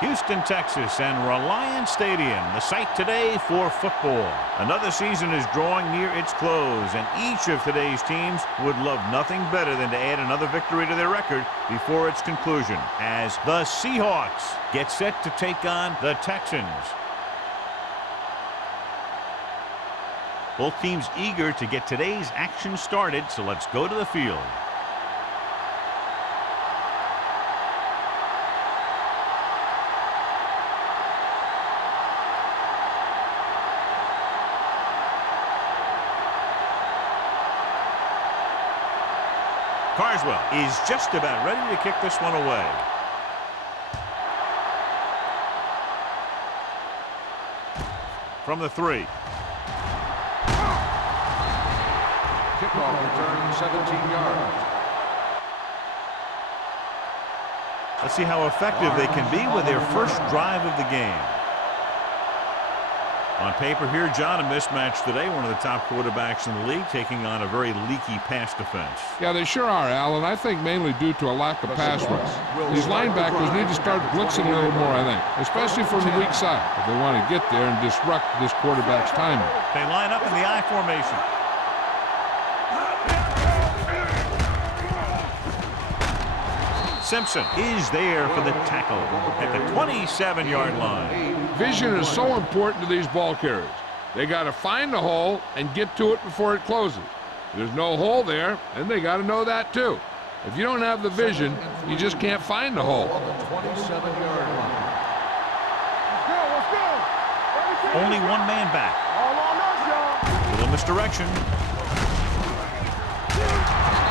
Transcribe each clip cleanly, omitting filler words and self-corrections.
Houston, Texas, and Reliance Stadium, the site today for football. Another season is drawing near its close, and each of today's teams would love nothing better than to add another victory to their record before its conclusion, as the Seahawks get set to take on the Texans. Both teams eager to get today's action started, so let's go to the field. Carswell is just about ready to kick this one away. From the 3. Kickoff return, 17 yards. Let's see how effective they can be with their first drive of the game. On paper here, John, a mismatch today. One of the top quarterbacks in the league taking on a very leaky pass defense. Yeah, they sure are, Alan. I think mainly due to a lack of pass rush. These linebackers need to start blitzing a little more, I think, especially from the weak side if they want to get there and disrupt this quarterback's timing. They line up in the I formation. Simpson is there for the tackle at the 27-yard line. Vision is so important to these ball carriers. They got to find the hole and get to it before it closes. If there's no hole there, and they got to know that too. If you don't have the vision, you just can't find the hole. On the 27-yard line. Only one man back. Little misdirection.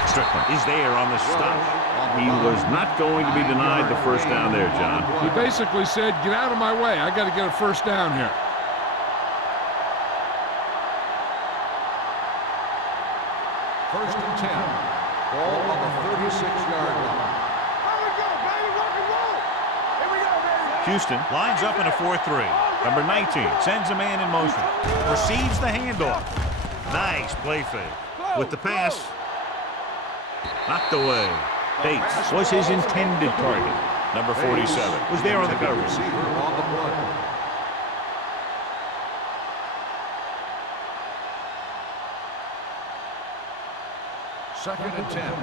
Strickland is there on the stop. He was not going to be denied the first down there, John. He basically said, get out of my way. I got to get a first down here. First and 10. Ball on the 36-yard line. Houston lines up in a 4-3. Number 19 sends a man in motion. Receives the handoff. Nice play fake. With the pass. Knocked away. Bates was his intended target. Number 47 was there on the coverage. Receiver on the play. Second and 10.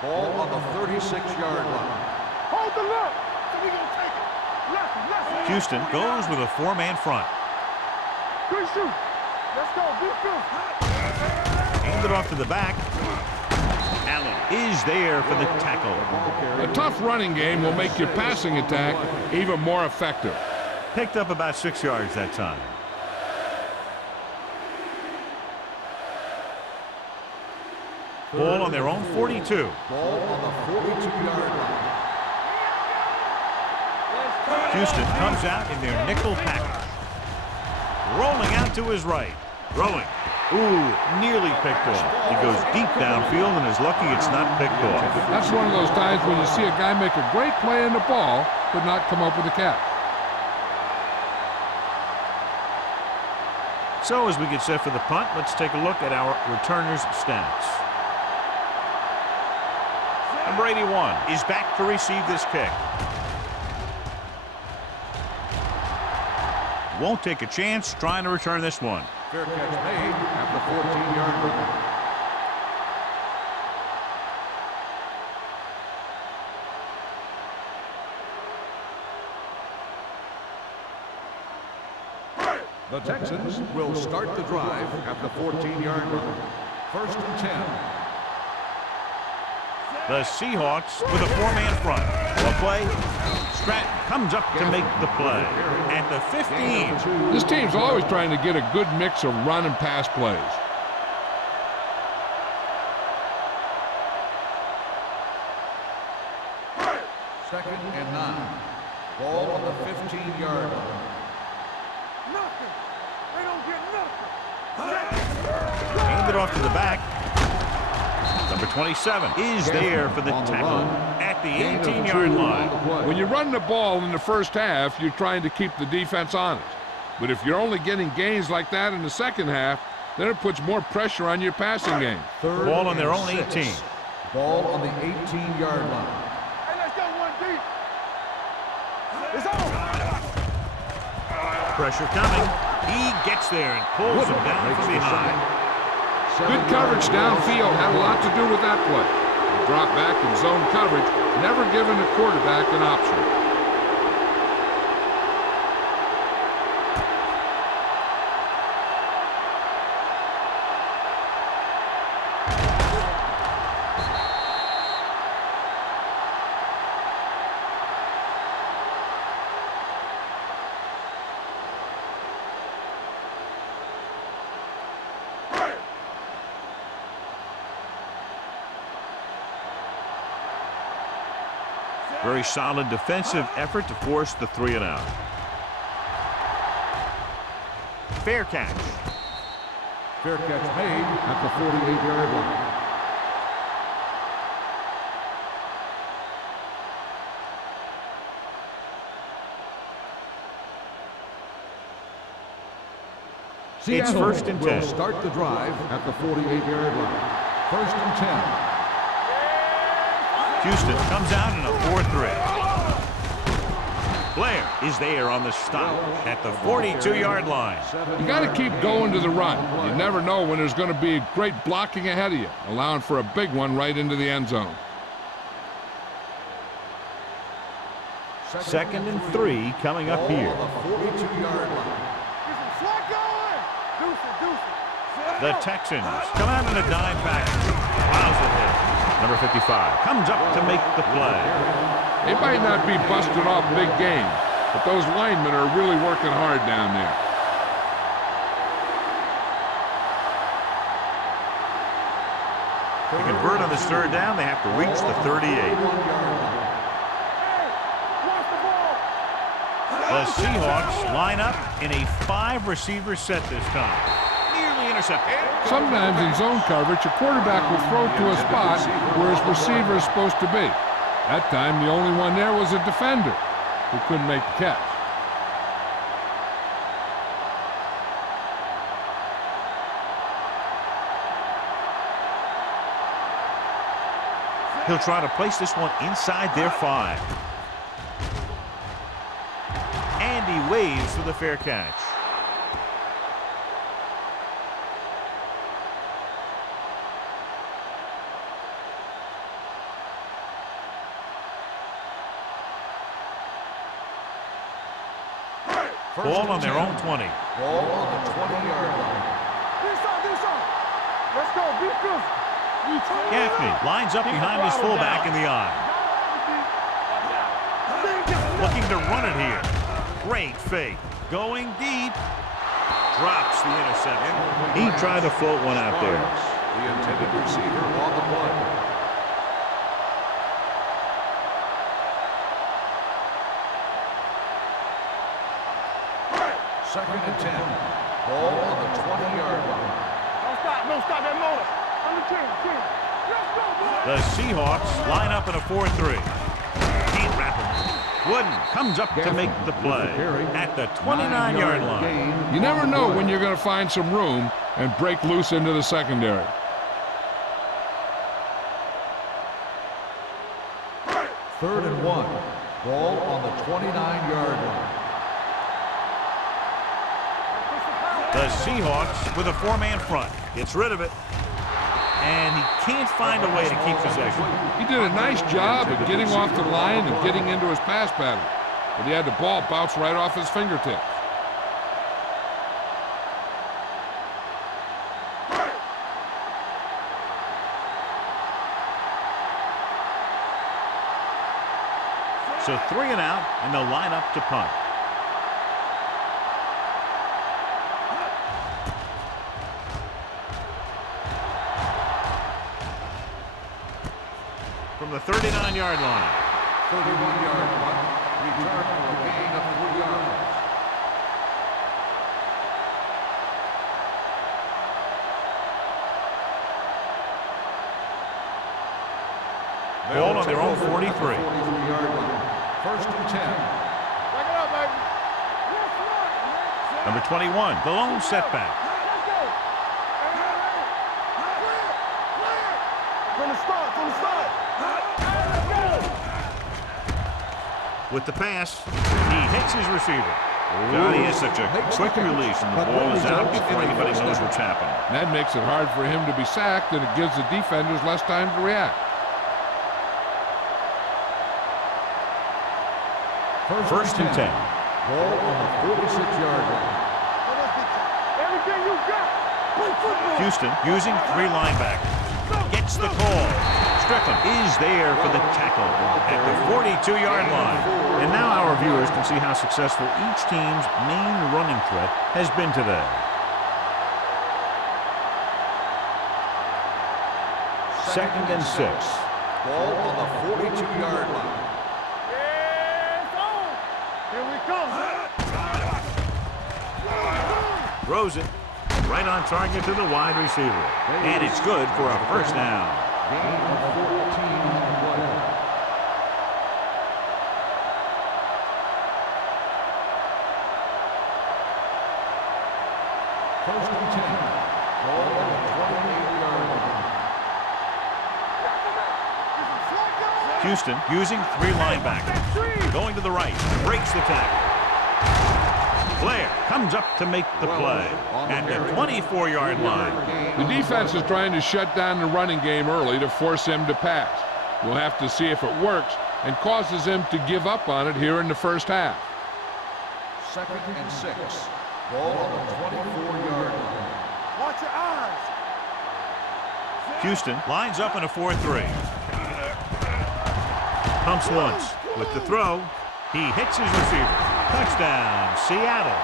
Ball on the 36-yard line. Hold the look. So we gonna take it. Left. Houston goes with a 4-man front. Good shoot. Let's go. Good shoot. Handed off to the back. Allen is there for the tackle. A tough running game will make your passing attack even more effective. Picked up about 6 yards that time. Ball on their own 42. Ball on the 42-yard line. Houston comes out in their nickel package. Rolling out to his right. Throwing. Ooh, nearly picked off. He goes deep downfield and is lucky it's not picked off. That's one of those times when you see a guy make a great play on the ball, but not come up with a catch. So as we get set for the punt, let's take a look at our returners' stats. Number 81 is back to receive this kick. Won't take a chance trying to return this one. Fair catch made at the 14-yard line. The Texans will start the drive at the 14-yard line. First and 10. The Seahawks with a 4-man front. Well play. Stratton comes up to make the play at the 15. This team's always trying to get a good mix of run and pass plays. Second and 9. Ball on the 15-yard line. Nothing. They don't get nothing. Handed off to the back. Number 27 is there for the tackle at the 18-yard line. When you run the ball in the first half, you're trying to keep the defense honest. But if you're only getting gains like that in the second half, then it puts more pressure on your passing game. Ball on their own 18. Ball on the 18-yard line. Hey, let's go one deep. It's over. pressure coming. He gets there and pulls him down from behind. Good coverage downfield had a lot to do with that play. The drop back in zone coverage, never giving the quarterback an option. Very solid defensive effort to force the 3 and out. Fair catch. Fair catch made at the 48-yard line. It's first and 10. Will start the drive at the 48-yard line. First and 10. Houston comes out in a 4-3. Blair is there on the stop at the 42-yard line. You got to keep going to the run. You never know when there's going to be great blocking ahead of you, allowing for a big one right into the end zone. Second and 3 coming up here. The 42-yard line. The Texans come out in a dime package. Plows it in. Number 55 comes up to make the play. They might not be busting off big game, but those linemen are really working hard down there. To convert on this third down, they have to reach the 38. The Seahawks line up in a 5-receiver set this time. Nearly intercepted. Sometimes in zone coverage, a quarterback will throw to a spot where his receiver is supposed to be. That time, the only one there was a defender who couldn't make the catch. He'll try to place this one inside their 5. And he waves for the fair catch. Ball on their own 20. Ball on the 20-yard line. Let's go. Be good. Gaffney lines up behind his fullback in the eye. Looking to run it here. Great fake. Going deep. Drops the interception. He tried to float one out there. The intended receiver on the play. Second and 10. Ball on the 20-yard line. Don't stop that motor. On the 10. Let's go, boy. The Seahawks line up in a 4-3. Can't wrap him. Wooden comes up to make the play at the 29-yard line. You never know when you're going to find some room and break loose into the secondary. Third and 1. Ball on the 29-yard line. The Seahawks with a 4-man front. Gets rid of it. And he can't find a way to keep possession. He did a nice job of getting off the line and getting into his pass pattern. But he had the ball bounce right off his fingertips. So 3 and out, and they'll line up to punt. From the 39-yard line. 31-yard punt. Return for a gain of 3 yards. Ball on their own 43. 43-yard line. First and 10. Back it up, baby. Number 21, the lone setback. Let's go. From the start. With the pass, he hits his receiver. God, he has such a quick release, and the ball is out before anybody knows what's happening. That makes it hard for him to be sacked, and it gives the defenders less time to react. First and 10. Ball on the 46-yard line. Everything you got. Play football. Houston using 3 linebackers. Gets the call. Strickland is there for the tackle at the 42-yard line. And now our viewers can see how successful each team's main running threat has been today. Second and 6. Ball on the 42-yard line. It's on. Here we come. Throws it right on target to the wide receiver. And it's good for a first down. Gain of 14 and 1. First and 10. Ball on the 28-yard line. Houston using 3 linebackers. Going to the right. Breaks the tackle. Blair comes up to make the play at the 24-yard line. The defense is trying to shut down the running game early to force him to pass. We'll have to see if it works and causes him to give up on it here in the first half. Second and 6. Ball on the 24-yard line. Watch your eyes. Houston lines up in a 4-3. Pumps once. With the throw, he hits his receiver. Touchdown, Seattle.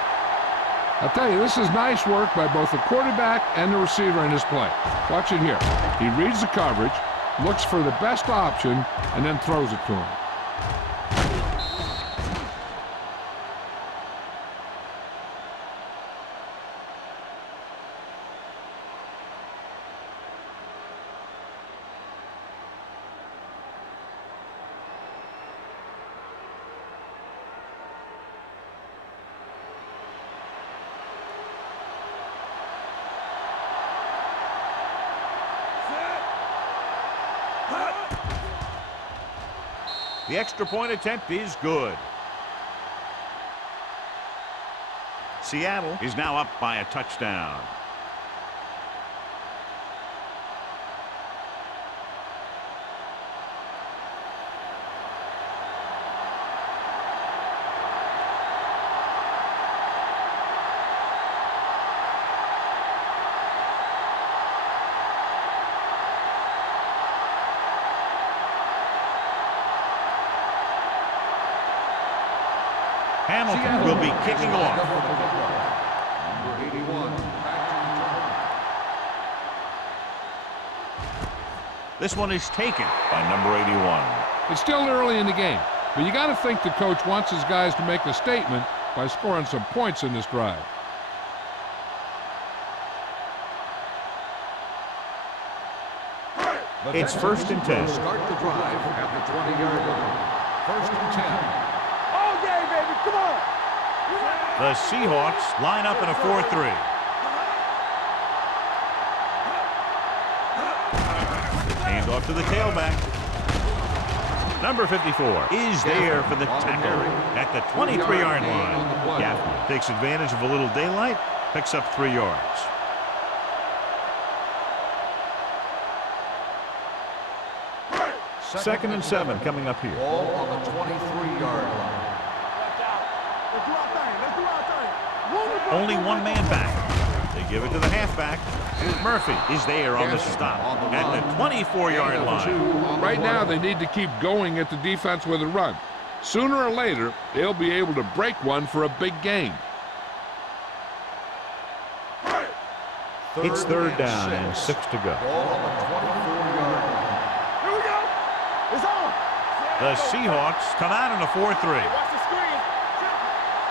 I'll tell you, this is nice work by both the quarterback and the receiver in this play. Watch it here. He reads the coverage, looks for the best option, and then throws it to him. The extra point attempt is good. Seattle is now up by a touchdown. Hamilton will be kicking off. Number 81. This one is taken by number 81. It's still early in the game, but you got to think the coach wants his guys to make a statement by scoring some points in this drive. It's first and 10. Start the drive at the 20-yard line. First and 10. All day, baby. Come on. The Seahawks line up in a 4-3. Hand off to the tailback. Number 54 is there for the tackle at the 23-yard line. Gaffney takes advantage of a little daylight, picks up 3 yards. Second and 7 coming up here. Ball on the 23-yard line. Watch out. Let's do our thing. Let's do our thing. Move the ball. Only one man back. They give it to the halfback. Murphy is there on the stop at the 24-yard line. Right now, they need to keep going at the defense with a run. Sooner or later, they'll be able to break one for a big gain. It's third down and 6 to go. Ball on the 24-yard line. Here we go. It's on. The Seahawks come out in a 4-3. Watch the screen.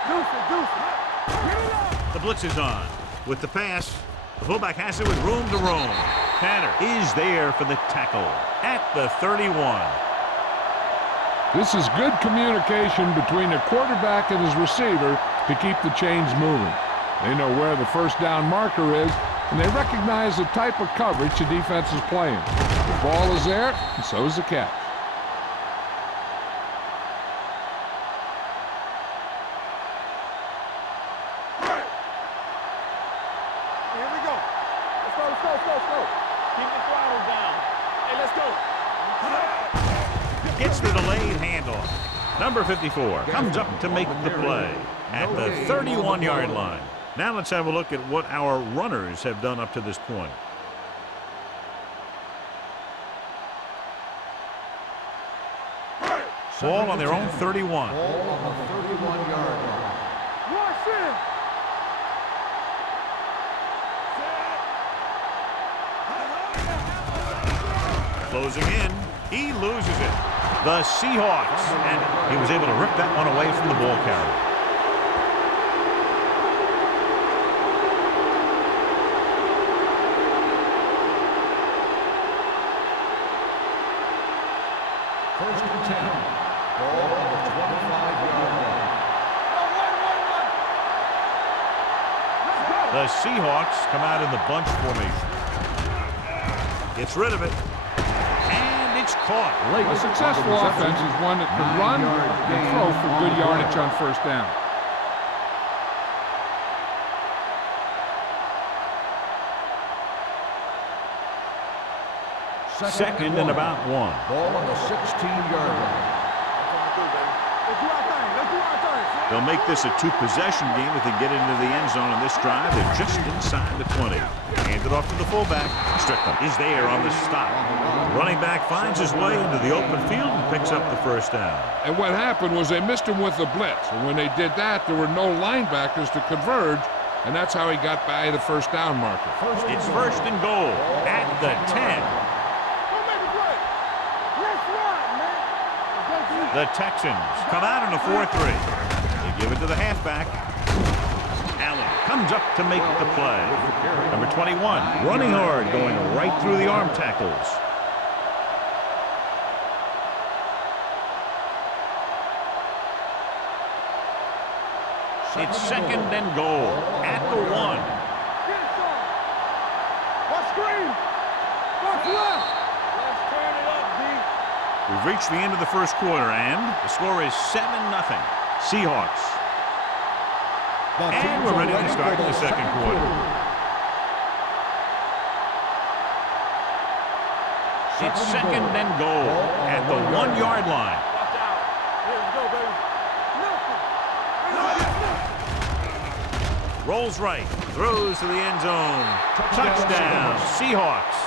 Deuce it, deuce it. Get it up. The blitz is on. With the pass, the fullback has it with room to roam. Tanner is there for the tackle at the 31. This is good communication between the quarterback and his receiver to keep the chains moving. They know where the first down marker is, and they recognize the type of coverage the defense is playing. The ball is there, and so is the catch. Let's go, let's go. Keep the throttle down. Hey, let's go. Gets the delayed handoff. Number 54 comes up to make the play at the 31-yard line. Now let's have a look at what our runners have done up to this point. Ball on their own 31. Ball on the 31-yard line. Rush in. Closing in. He loses it. The Seahawks. And he was able to rip that one away from the ball carrier. First and 10. Ball on the 25-yard line. The Seahawks come out in the bunch formation. Gets rid of it. And it's caught. A successful offense is one that can run and throw for good yardage on first down. Second and about 1. Ball on the 16-yard line. Let's do our thing. Let's do our thing. They'll make this a two-possession game if they get into the end zone on this drive. They're just inside the 20. Hand it off to the fullback. Strickland is there on the stop. Running back finds his way into the open field and picks up the first down. And what happened was they missed him with the blitz. And when they did that, there were no linebackers to converge. And that's how he got by the first down marker. It's first and goal at the 10. The Texans come out in a 4-3. They give it to the halfback. Allen comes up to make the play. Number 21, running hard, going right through the arm tackles. It's second and goal at the 1. What screen? What's left? Let's turn it up, D. We've reached the end of the first quarter, and the score is 7-0. Seahawks. And we're ready to start the second quarter. It's second and goal at the 1-yard line. Watch out. Here we go, baby. Rolls right, throws to the end zone. Touchdown, Seahawks.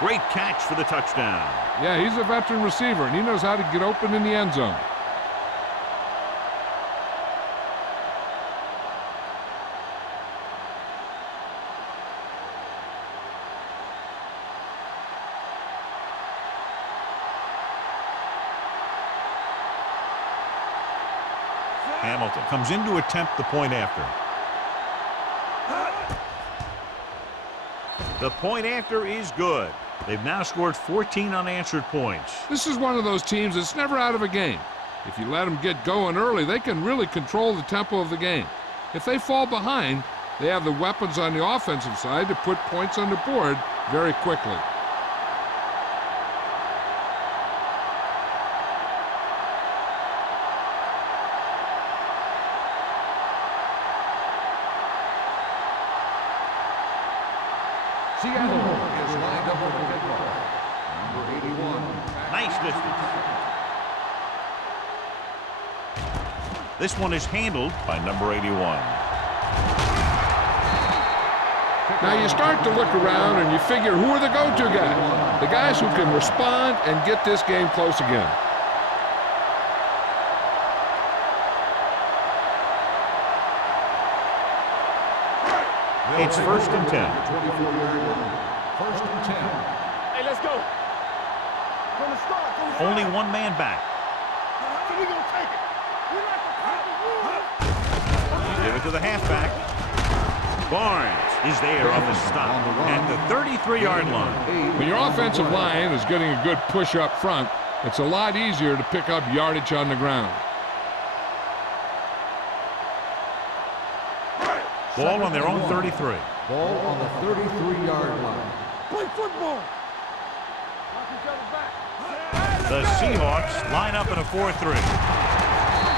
Great catch for the touchdown. Yeah, he's a veteran receiver, and he knows how to get open in the end zone. Hamilton comes in to attempt the point after. The point after is good. They've now scored 14 unanswered points. This is one of those teams that's never out of a game. If you let them get going early, they can really control the tempo of the game. If they fall behind, they have the weapons on the offensive side to put points on the board very quickly. Seattle is lined up for the kickoff. Number 81. Nice distance. This one is handled by number 81. Now you start to look around and you figure, who are the go-to guys? The guys who can respond and get this game close again. It's first and 10. 24-yard line. First and 10. Hey, let's go. From the start. Only one man back. So we gonna take it. We like the power. Give it to the halfback. Barnes is there on the stop at the 33-yard line. When your offensive line is getting a good push up front, it's a lot easier to pick up yardage on the ground. Ball on their own 33. Ball on the 33-yard line. Play football. Knock each other back. The Seahawks line up in a 4-3.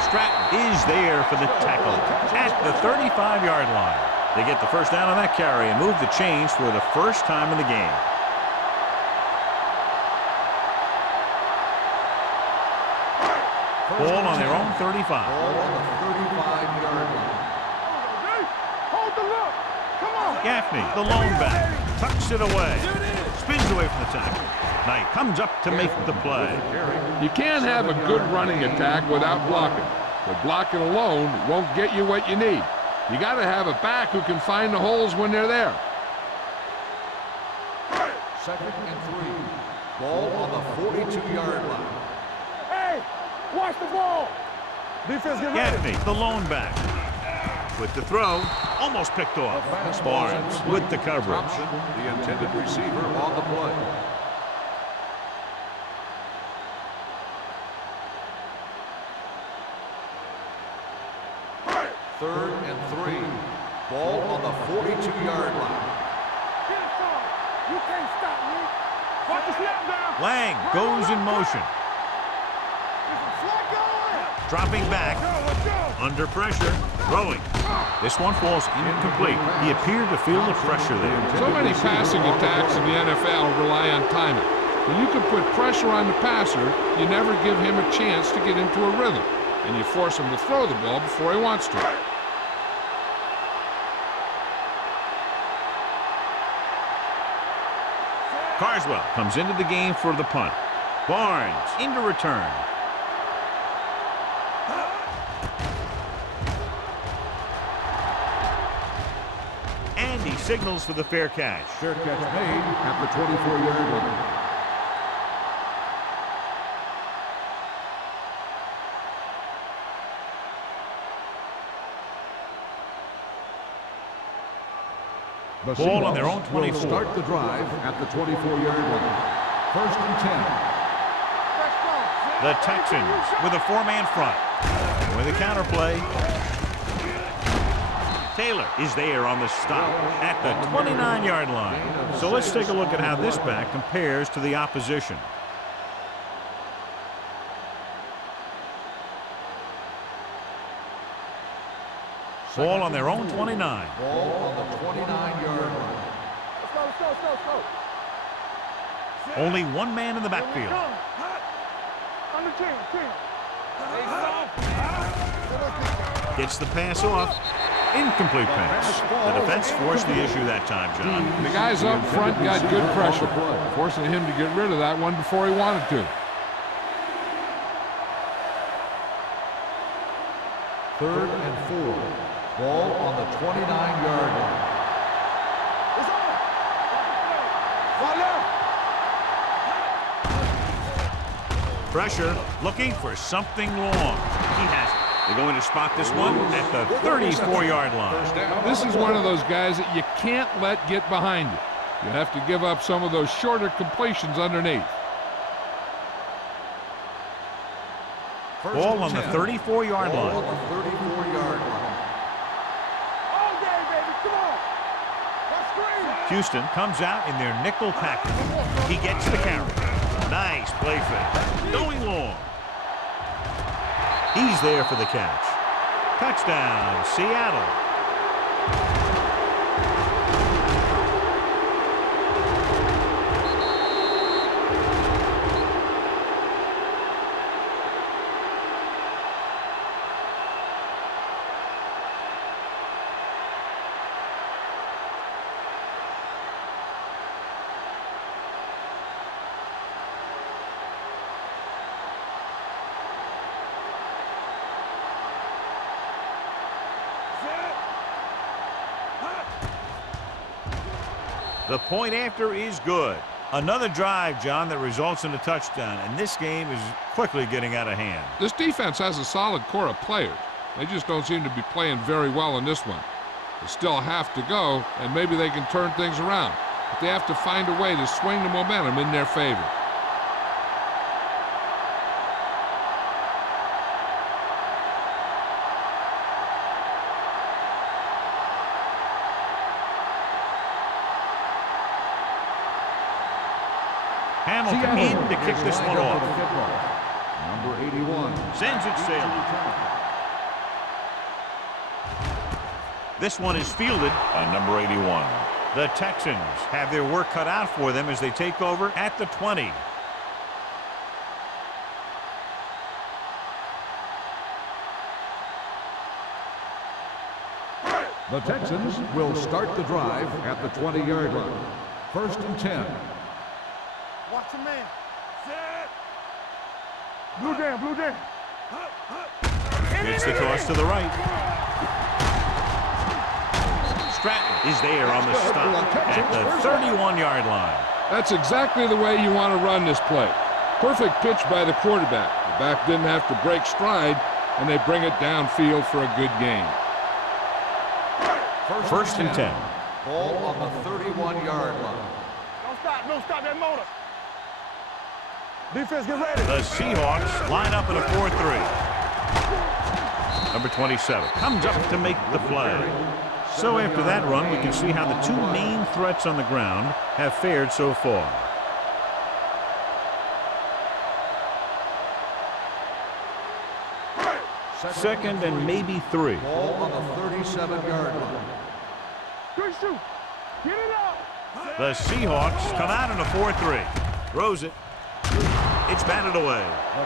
Stratton is there for the tackle at the 35-yard line. They get the first down on that carry and move the chains for the first time in the game. Ball on their own 35. Ball on the 35-yard line. Hold the look. Come on. Gaffney, the lone back, tucks it away. Spins away from the tackle. Knight comes up to make the play. You can't have a good running attack without blocking. But blocking alone won't get you what you need. You got to have a back who can find the holes when they're there. 2nd and 3. Ball on the 42-yard line. Hey, watch the ball. Defense get ready. Gaffney, the lone back. With the throw, almost picked off. Barnes with the coverage. Thompson, the intended receiver, on the play. Third and 3. Ball on the 42-yard line. Get it, son. You can't stop me. Watch the snap down. Lang goes in motion. Dropping back. Let's go. Under pressure. Throwing. This one falls incomplete. He appeared to feel the pressure there. So many passing attacks in the NFL rely on timing. When you can put pressure on the passer, you never give him a chance to get into a rhythm. And you force him to throw the ball before he wants to. Carswell comes into the game for the punt. Barnes into return. And he signals for the fair catch. Fair catch made at the 24-yard line. The Ball on their own Seahawks will 24. start the drive at the 24-yard line. 1st and 10. The Texans with a four-man front. With a counterplay. Taylor is there on the stop at the 29-yard line. So let's take a look at how this back compares to the opposition. Ball on their own 29. Ball on the 29-yard line. Let's go. Only one man in the Here we backfield. come. Under 10. Gets the pass off. Incomplete pass. The defense forced the issue that time, John. The guys up front got good pressure, forcing him to get rid of that one before he wanted to. 3rd and 4. Ball on the 29-yard line. It's on. One left. Pressure, looking for something long. He has it. They're going to spot this one at the 34-yard line. This is one of those guys that you can't let get behind you. You have to give up some of those shorter completions underneath. Ball on the 34-yard Ball line. on the 34-yard line. All day, baby. Come on. Let's scream. Houston comes out in their nickel package. He gets the carry. Nice play fake. Going long. He's there for the catch. Touchdown, Seattle. The point after is good. Another drive, John, that results in a touchdown, and this game is quickly getting out of hand. This defense has a solid core of players. They just don't seem to be playing very well in this one. They still have to go, and maybe they can turn things around. But they have to find a way to swing the momentum in their favor. Hamilton in to kick this one off. Number 81. Sends it sailing. This one is fielded by number 81. The Texans have their work cut out for them as they take over at the 20. The Texans will start the drive at the 20-yard line. First and 10. Watch your man. Set. Blue down, blue down. Gets the toss to the right. Stratton is there on the stop at the 31-yard line. That's exactly the way you want to run this play. Perfect pitch by the quarterback. The back didn't have to break stride, and they bring it downfield for a good gain. First and 10. Ball on the 31-yard line. Don't stop that motor. Defense, get ready. The Seahawks line up in a 4-3. Number 27 comes up to make the play. So after that run, we can see how the two main threats on the ground have fared so far. Second and maybe 3. Ball on the 37-yard line. Good shoot. Get it up. The Seahawks come out in a 4-3. Throws it. It's batted away.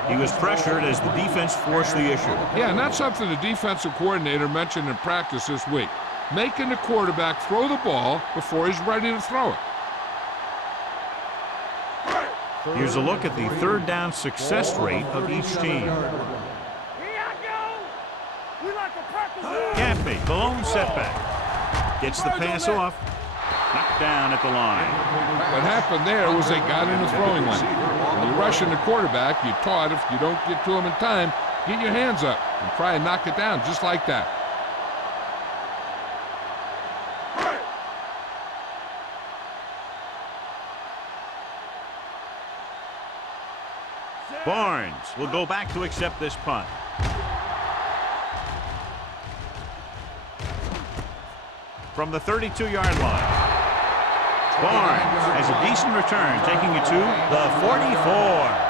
He was pressured as the defense forced the issue. Yeah, and that's something the defensive coordinator mentioned in practice this week. Making the quarterback throw the ball before he's ready to throw it. Here's a look at the third down success rate of each team. Here I go. We like to practice. Gaffney, the lone setback. Gets the pass off. Knocked down at the line. What happened there was they got in the throwing lane. When you're rushing the quarterback, you're taught if you don't get to him in time, get your hands up and try and knock it down just like that. Barnes will go back to accept this punt. From the 32-yard line. Barnes has a decent return, taking it to the 44.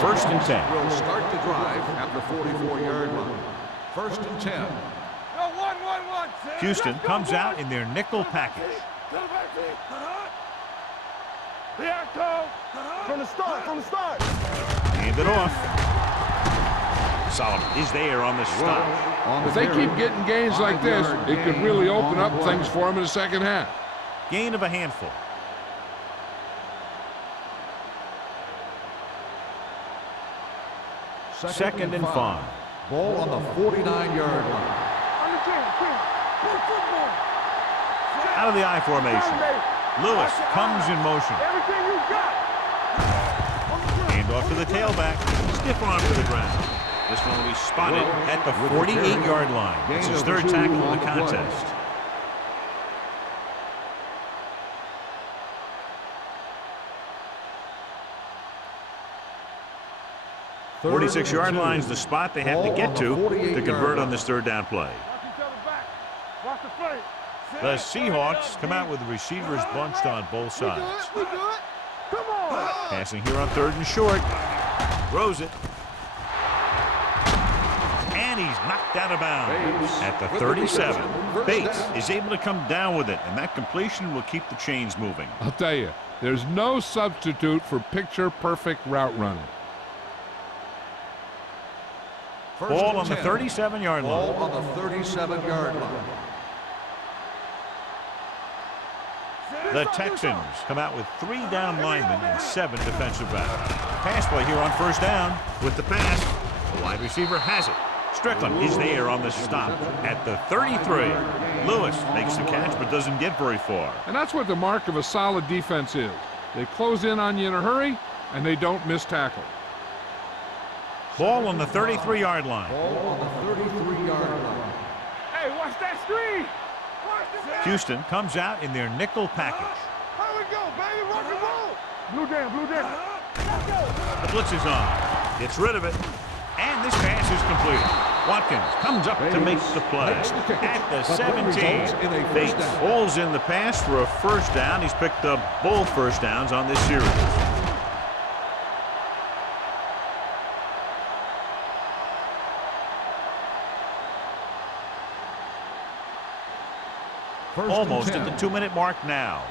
First and 10. Will start the drive at the 44-yard line. First and 10. Houston comes out in their nickel package. Here I come. From the start. Hand it off. Solomon is there on the stop. If they keep getting gains like this, it could really open up things for them in the second half. Gain of a handful. Second and 5. Ball on the 49-yard line. Out of the I formation. Lewis comes in motion. Everything you got. Hand off to the tailback. Stiff arm to the ground. This one will be spotted at the 48-yard line. It's his third tackle of the contest. 46-yard line is the spot they have to get to convert on this third down play. The Seahawks come out with the receivers bunched on both sides. Passing here on third and short. Throws it. And he's knocked out of bounds at the 37. Bates is able to come down with it, and that completion will keep the chains moving. I'll tell you, there's no substitute for picture-perfect route running. Ball on the 37-yard line. Ball on the 37-yard line. The Texans come out with 3 down linemen and 7 defensive backs. Pass play here on first down with the pass. The wide receiver has it. Strickland is there on the stop at the 33. Lewis makes the catch but doesn't get very far. And that's what the mark of a solid defense is. They close in on you in a hurry, and they don't miss tackle. Ball on the 33-yard line. Ball on the 33-yard line. Hey, watch that screen. Houston comes out in their nickel package. Here we go, baby. Rock and roll. Blue down, blue down. Let's go. The blitz is on. Gets rid of it. And this pass is completed. Watkins comes up to make the play. At the 17, Bates pulls in the pass for a first down. He's picked up both first downs on this series. Almost at the 2-minute mark now.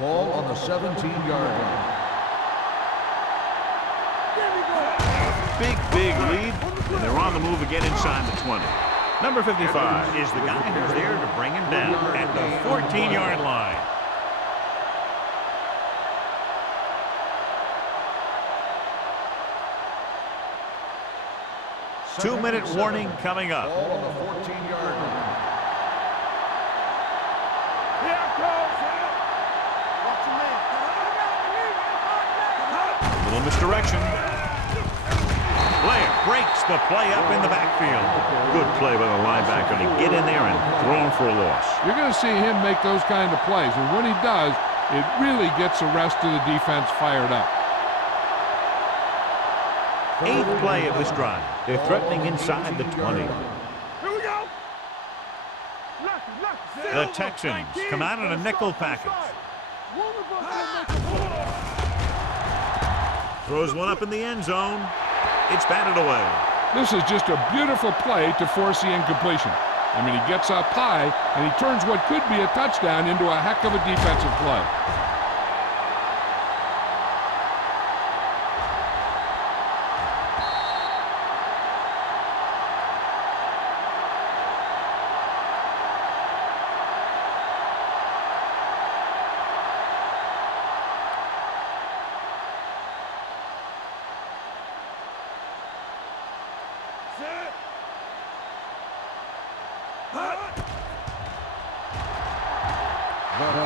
Ball on the 17-yard line. Big lead, and they're on the move again inside the 20. Number 55 is the guy who's there to bring him down at the 14-yard line. Two-minute warning coming up. Ball on the 14-yard line. A little misdirection. Blair breaks the play up in the backfield. Good play by the linebacker to get in there and throw him for a loss. You're going to see him make those kind of plays, and when he does, it really gets the rest of the defense fired up. 8th play of this drive. They're threatening inside the 20. Here we go. The Texans come out in a nickel package. Throws one up in the end zone. It's batted away. This is just a beautiful play to force the incompletion. I mean, he gets up high, and he turns what could be a touchdown into a heck of a defensive play.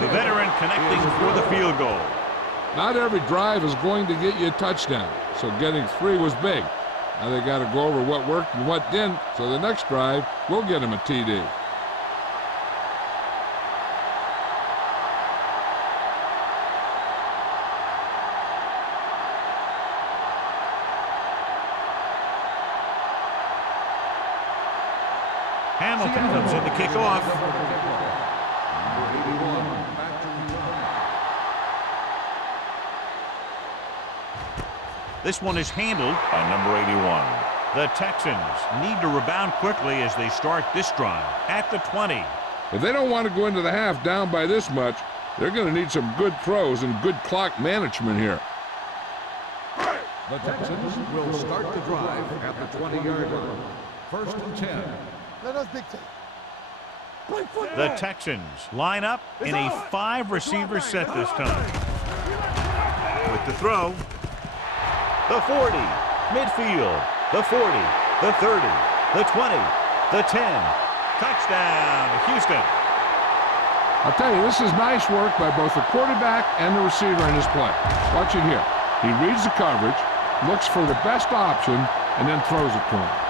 The veteran connecting for the field goal. Not every drive is going to get you a touchdown, so getting 3 was big. Now they got to go over what worked and what didn't, so the next drive will get him a TD. Hamilton comes in to kick off. This one is handled by number 81. The Texans need to rebound quickly as they start this drive at the 20. If they don't want to go into the half down by this much, they're going to need some good throws and good clock management here. The Texans will start the drive at the 20-yard line. 1st and 10. Let us dictate. The Texans line up in a 5-receiver set this time. With the throw. The 40, midfield, the 40, the 30, the 20, the 10. Touchdown, Houston. I'll tell you, this is nice work by both the quarterback and the receiver in this play. Watch it here. He reads the coverage, looks for the best option, and then throws it to him.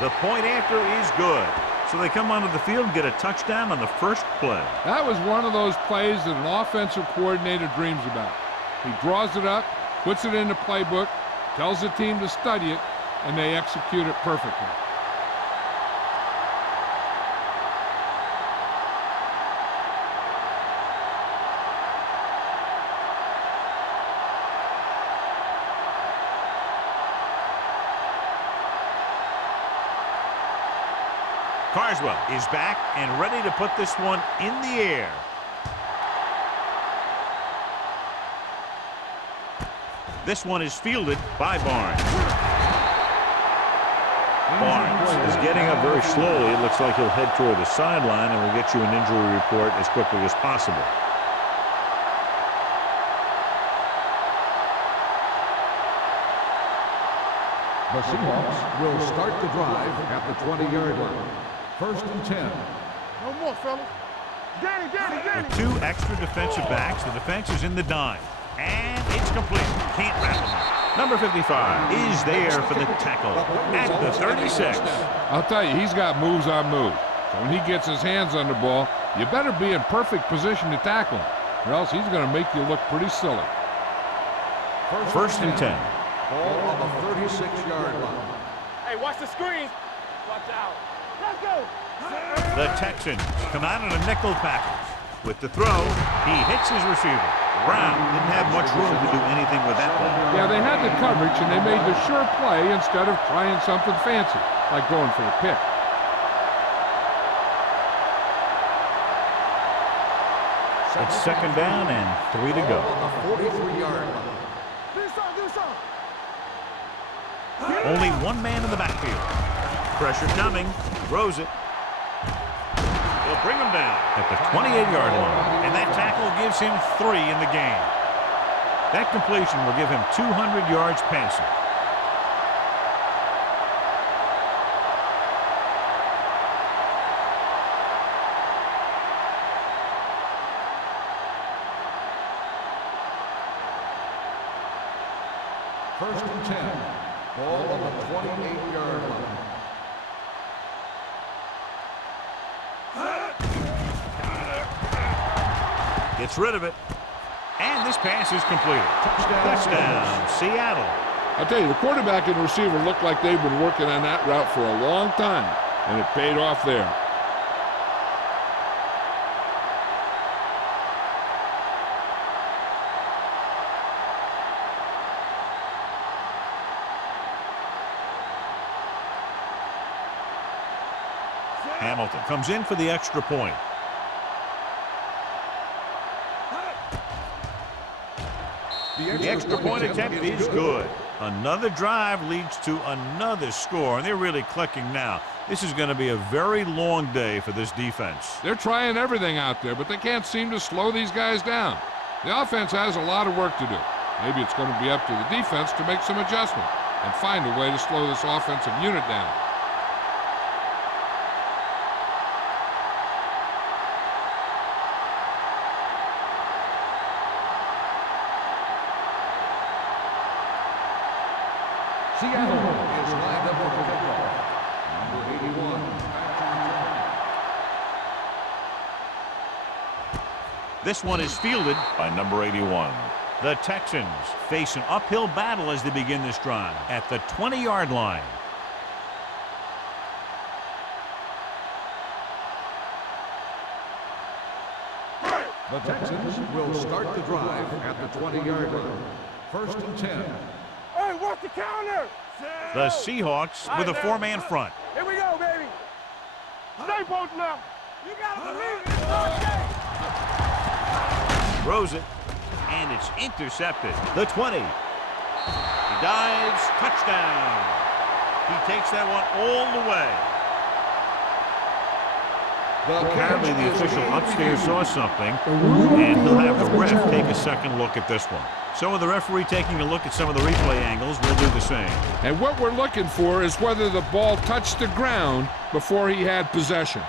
The point after is good. So they come onto the field and get a touchdown on the first play. That was one of those plays that an offensive coordinator dreams about. He draws it up, puts it in the playbook, tells the team to study it, and they execute it perfectly. Carswell is back and ready to put this one in the air. This one is fielded by Barnes. Barnes is getting up very slowly. It looks like he'll head toward the sideline, and we'll get you an injury report as quickly as possible. The Seahawks will start the drive at the 20-yard line. First and 10. No more, fellas. Danny. With 2 extra defensive backs, the defense is in the dime. And it's complete. Can't wrap him up. Number 55 is there for the tackle at the 36. I'll tell you, he's got moves on moves. So when he gets his hands on the ball, you better be in perfect position to tackle him, or else he's going to make you look pretty silly. First and 10. Ball on the 36-yard line. Hey, watch the screen. Watch out. Let's go. The Texans come out in a nickel package. With the throw, he hits his receiver. Brown didn't have much room to do anything with that one. Yeah, they had the coverage, and they made the sure play instead of trying something fancy, like going for the pick. It's second down and 3 to go. On the 43-yard line. Do something. Only one man in the backfield. Pressure coming. Throws it. He'll bring him down at the 28-yard line. And that tackle gives him 3 in the game. That completion will give him 200 yards passing. First and 10. Ball on the 28-yard line. Gets rid of it. And this pass is completed. Touchdown, Seattle. I'll tell you, the quarterback and the receiver look like they've been working on that route for a long time, and it paid off there. Hamilton comes in for the extra point. The extra point attempt is good. Another drive leads to another score, and they're really clicking now. This is going to be a very long day for this defense. They're trying everything out there, but they can't seem to slow these guys down. The offense has a lot of work to do. Maybe it's going to be up to the defense to make some adjustment and find a way to slow this offensive unit down. Seattle is lined up for the kickoff. Number 81. This one is fielded by number 81. The Texans face an uphill battle as they begin this drive at the 20-yard line. The Texans will start the drive at the 20-yard line. First and 10. Hey, watch the counter. The Seahawks with a 4-man front. Here we go, baby. Stay posted up. You gotta believe it. It's okay. Throws it, and it's intercepted. The 20. He dives, touchdown. He takes that one all the way. Apparently the official upstairs saw something, and he'll have the ref take a second look at this one. So with the referee taking a look at some of the replay angles, we'll do the same. And what we're looking for is whether the ball touched the ground before he had possession.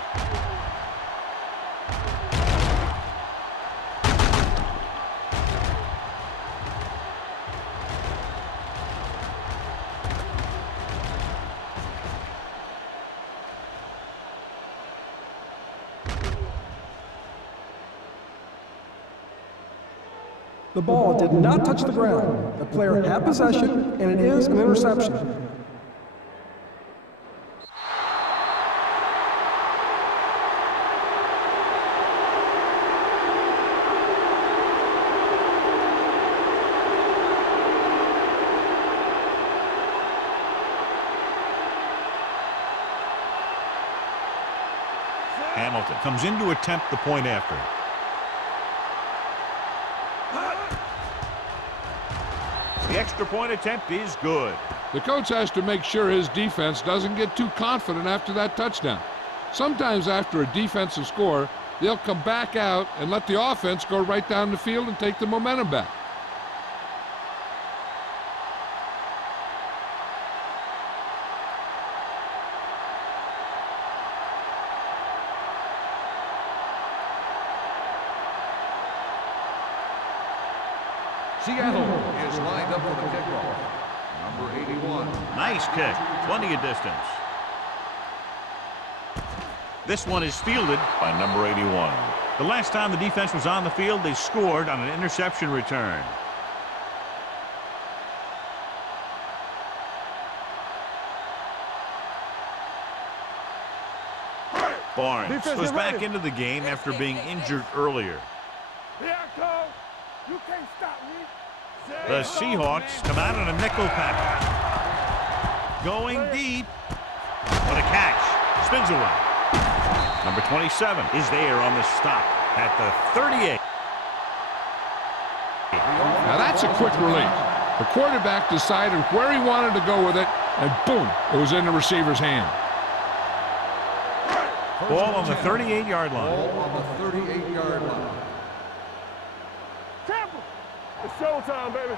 The ball did not touch the ground. The player had possession, and it is an interception. Hamilton comes in to attempt the point after. The extra point attempt is good. The coach has to make sure his defense doesn't get too confident after that touchdown. Sometimes after a defensive score, they'll come back out and let the offense go right down the field and take the momentum back. Seattle is lined up for the kickoff. Number 81. Nice kick. Plenty of distance. This one is fielded by number 81. The last time the defense was on the field, they scored on an interception return. Barnes was back into the game after being injured earlier. Here I come. You can't stop me. The Seahawks come out on a nickel package. Going deep. What a catch. Spins away. Number 27 is there on the stop at the 38. Now that's a quick release. The quarterback decided where he wanted to go with it, and boom, it was in the receiver's hand. Ball on the 38-yard line. Ball on the 38-yard line. Tampa. It's showtime, baby.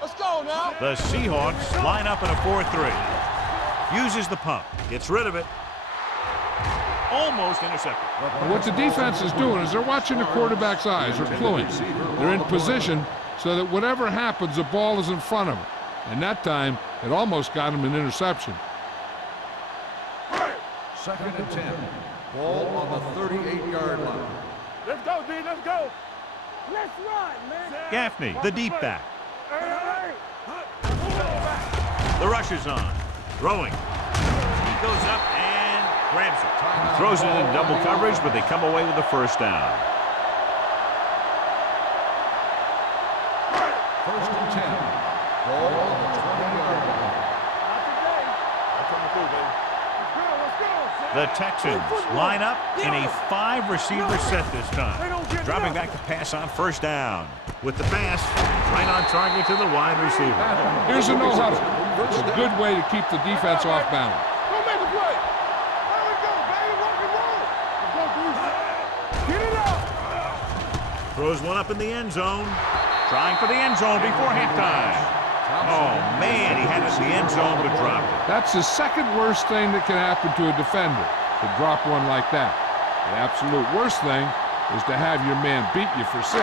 Let's go now. The Seahawks line up in a 4-3. Uses the pump. Gets rid of it. Almost intercepted. What the defense is doing is they're watching the quarterback's eyes. They're cluing. They're in position so that whatever happens, the ball is in front of them. And that time, it almost got him an interception. 2nd and 10. Ball on the 38-yard line. Let's go, D. Let's go. Let's run, man. Gaffney, the deep back. Hey. The rush is on. Throwing. He goes up and grabs it. Throws it in double coverage, but they come away with the first down. 1st and 10. Ball on the 20-yard line. The Texans line up in a 5-receiver set this time. Dropping back to pass on first down. With the pass, right on target to the wide receiver. Here's a no-huddle. It's a good way to keep the defense off balance. Go make a play. There we go, baby. Rock and roll. Let's go, Bruce. Get it up. Throws one up in the end zone. Trying for the end zone before halftime. Oh, man, he had it in the end zone but dropped it. That's the second worst thing that can happen to a defender, to drop one like that. The absolute worst thing is to have your man beat you for 6.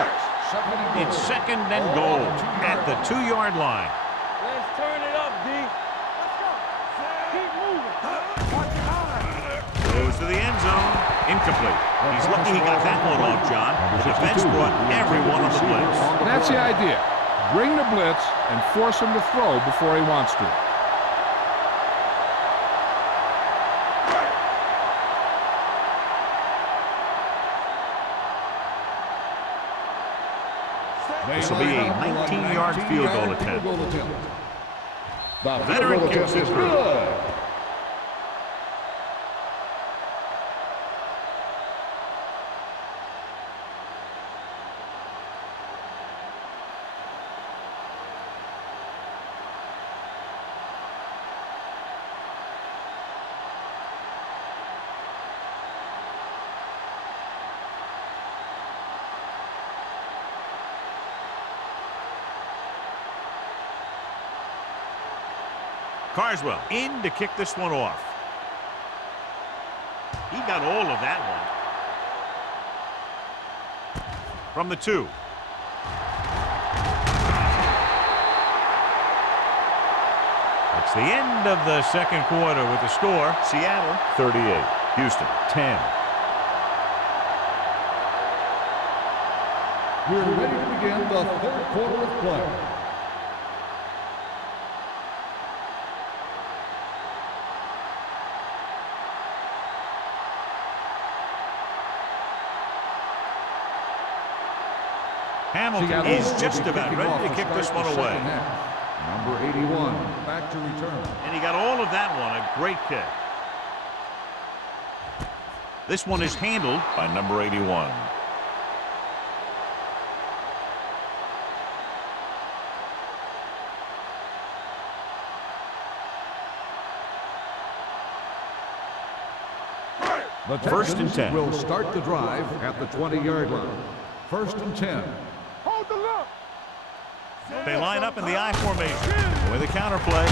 It's 2nd and goal at the 2-yard line. Let's turn it up, D. Let's go. Keep moving. Watch your eyes. Goes to the end zone. Incomplete. He's lucky he got that one off, John. The defense brought everyone on the blitz. And that's the idea. Bring the blitz and force him to throw before he wants to. This will be a 19-yard field goal attempt. The veteran kicks it through. Carswell in to kick this one off. He got all of that one. From the 2. It's the end of the second quarter with the score. Seattle 38. Houston 10. We're ready to begin the 3rd quarter of play. Hamilton is just about ready to kick this one away. Number 81, back to return. And he got all of that one, a great kick. This one is handled by number 81. The 1st and 10. Will start the drive at the 20-yard line. 1st and 10. Hold the look. They line up in the I formation with a counterplay.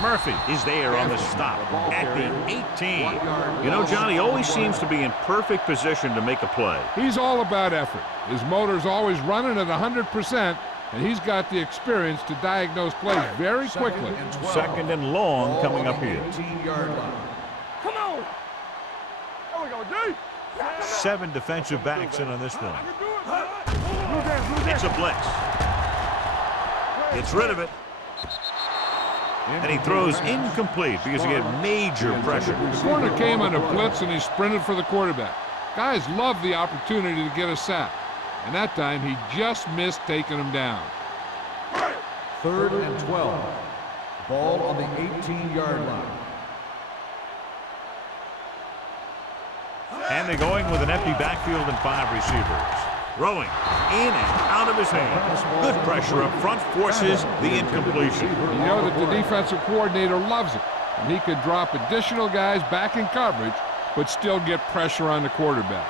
Murphy is there on the stop at the 18. You know, John, he always seems to be in perfect position to make a play. He's all about effort. His motor's always running at 100%, and he's got the experience to diagnose plays very quickly. Second and long coming up here. 18-yard line. Come on. There we go, D. 7 defensive backs in on this one. Blue It's a blitz. Gets rid of it. And he throws incomplete because he had major pressure. The corner came on a blitz, and he sprinted for the quarterback. Guys love the opportunity to get a sack, and that time he just missed taking him down. 3rd and 12. Ball on the 18-yard line. And they're going with an empty backfield and 5 receivers. Throwing in and out of his hands. Good pressure up front forces the incompletion. You know that the defensive coordinator loves it, and he could drop additional guys back in coverage but still get pressure on the quarterback.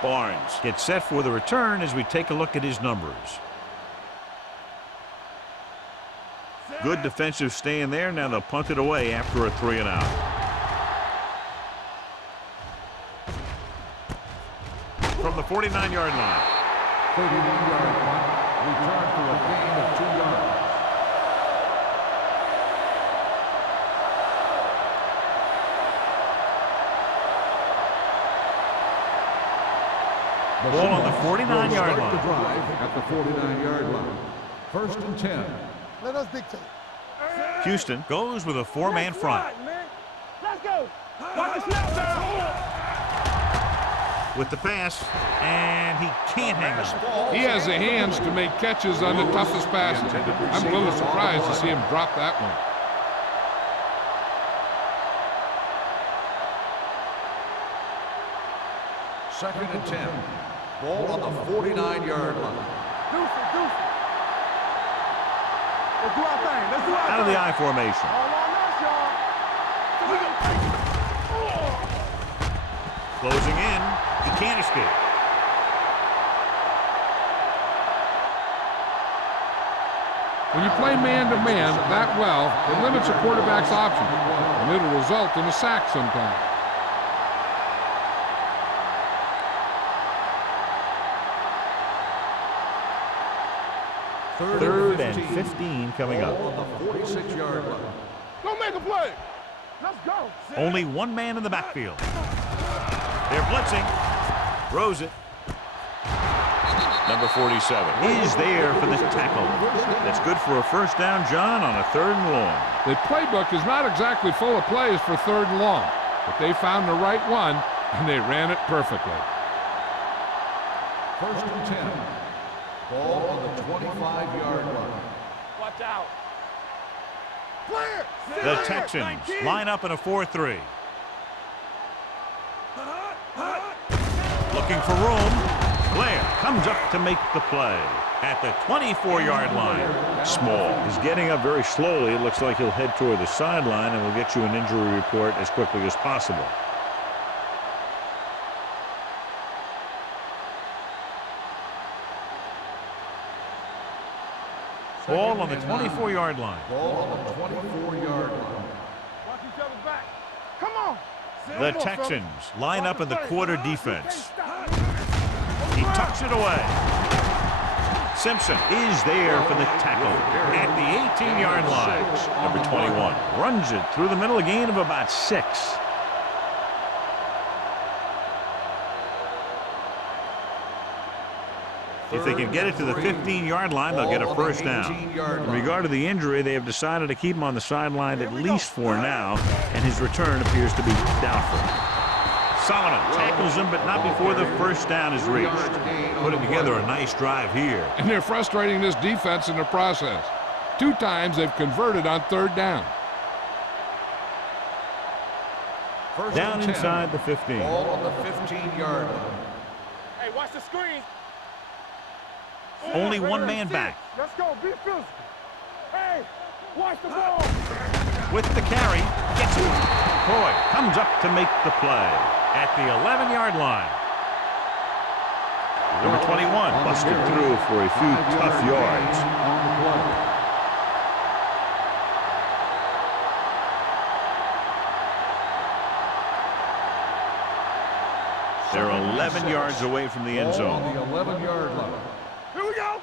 Barnes gets set for the return as we take a look at his numbers. Good defensive stand there. Now they'll punt it away after a 3 and out. From the 49-yard line. 31-yard line. Return for a gain of 2 yards. Ball on the 49-yard line. The drive at the 49-yard line. 1st and 10. Let us dictate. Houston goes with a 4-man front. Let's go. Watch the snap down. With the pass, and he can't hang on. He has the hands to make catches on the toughest passes. I'm a little surprised to see him drop that one. Second and 10. Ball on the 49-yard line. Deuce. Let's do our thing. Let's do our thing. Out of the I formation. All on us, y'all. So we gonna take it. Closing in. He can't escape. When you play man-to-man that well, it limits a quarterback's options, and it'll result in a sack sometimes. Third and 15 coming up. On the 46-yard line. Go make a play. Let's go. Only one man in the backfield. They're blitzing. Throws it. Number 47 is there for the tackle. That's good for a 1st down, John, on a 3rd and long. The playbook is not exactly full of plays for 3rd and long, but they found the right one, and they ran it perfectly. 1st and 10. Ball on the 25-yard line. Watch out. The Texans line up in a 4-3. Looking for room. Blair comes up to make the play at the 24-yard line. Small is getting up very slowly. It looks like he'll head toward the sideline, and we'll get you an injury report as quickly as possible. Ball on the 24-yard line. Ball on the 24-yard line. Watch each other's back. Come on. The Texans line up in the quarter defense. He tucks it away. Simpson is there for the tackle at the 18-yard line. Number 21 runs it through the middle, a gain of about 6. If they can get it to the 15-yard line, they'll get a 1st down. In regard to the injury, they have decided to keep him on the sideline at least for now, and his return appears to be doubtful. Solomon tackles him, but not before the 1st down is reached. Putting together a nice drive here. And they're frustrating this defense in the process. 2 times they've converted on 3rd down. Down inside the 15. Ball on the 15-yard line. Hey, watch the screen. Only one man back. Let's go. Be physical. Hey, watch the ball. With the carry, gets it. Boyd comes up to make the play at the 11-yard line. Number 21 busted through for a few tough yards. On the play. They're 11 yards away from the end Ball zone. on the 11-yard line. Here we go.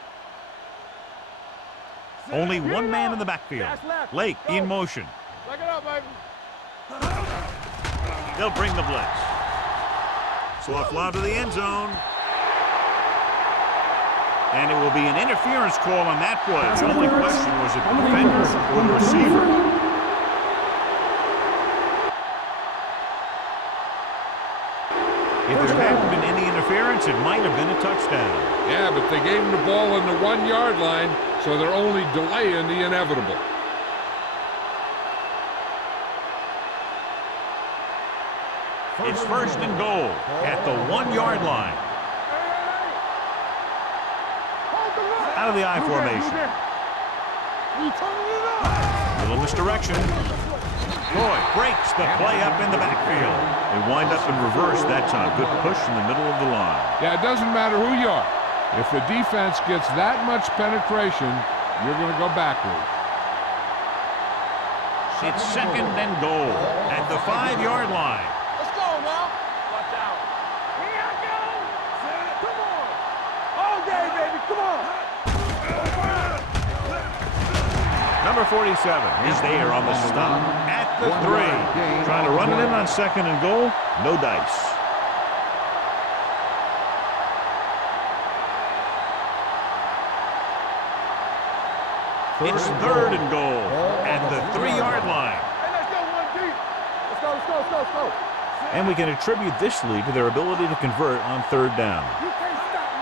Only one man in the backfield. That's left. Lake Go. in motion. Back it up, baby. They'll bring the blitz. Soft lob to the end zone. And it will be an interference call on that play. The only question was if the defender or the receiver. If there hadn't been any interference, it might have been a touchdown. Yeah, but they gave him the ball on the 1-yard line, so they're only delaying the inevitable. It's first and goal at the 1-yard line. Out of the I formation. Little misdirection. Boy, breaks the play up in the backfield. They wind up in reverse that time. Good push in the middle of the line. Yeah, it doesn't matter who you are. If the defense gets that much penetration, you're going to go backwards. It's second and goal at the 5-yard line. Let's go now. Watch out. Here I go. Come on. All day, baby. Come on. Number 47 is there on the stop at the 3. Trying to run it in on second and goal. No dice. It's third and goal at the 3-yard line. Hey, let's go one deep. Let's go, let's go, let's go, let's go. And we can attribute this lead to their ability to convert on third down. You can't stop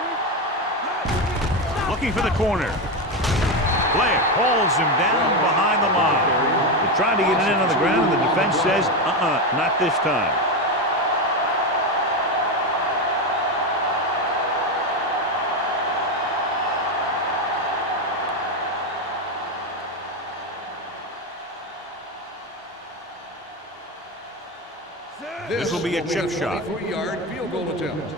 me. Looking for the corner. Blair holds him down behind the line. They're trying to get it in on the ground, and the defense says, not this time. This will be a chip shot. 23-yard field goal attempt.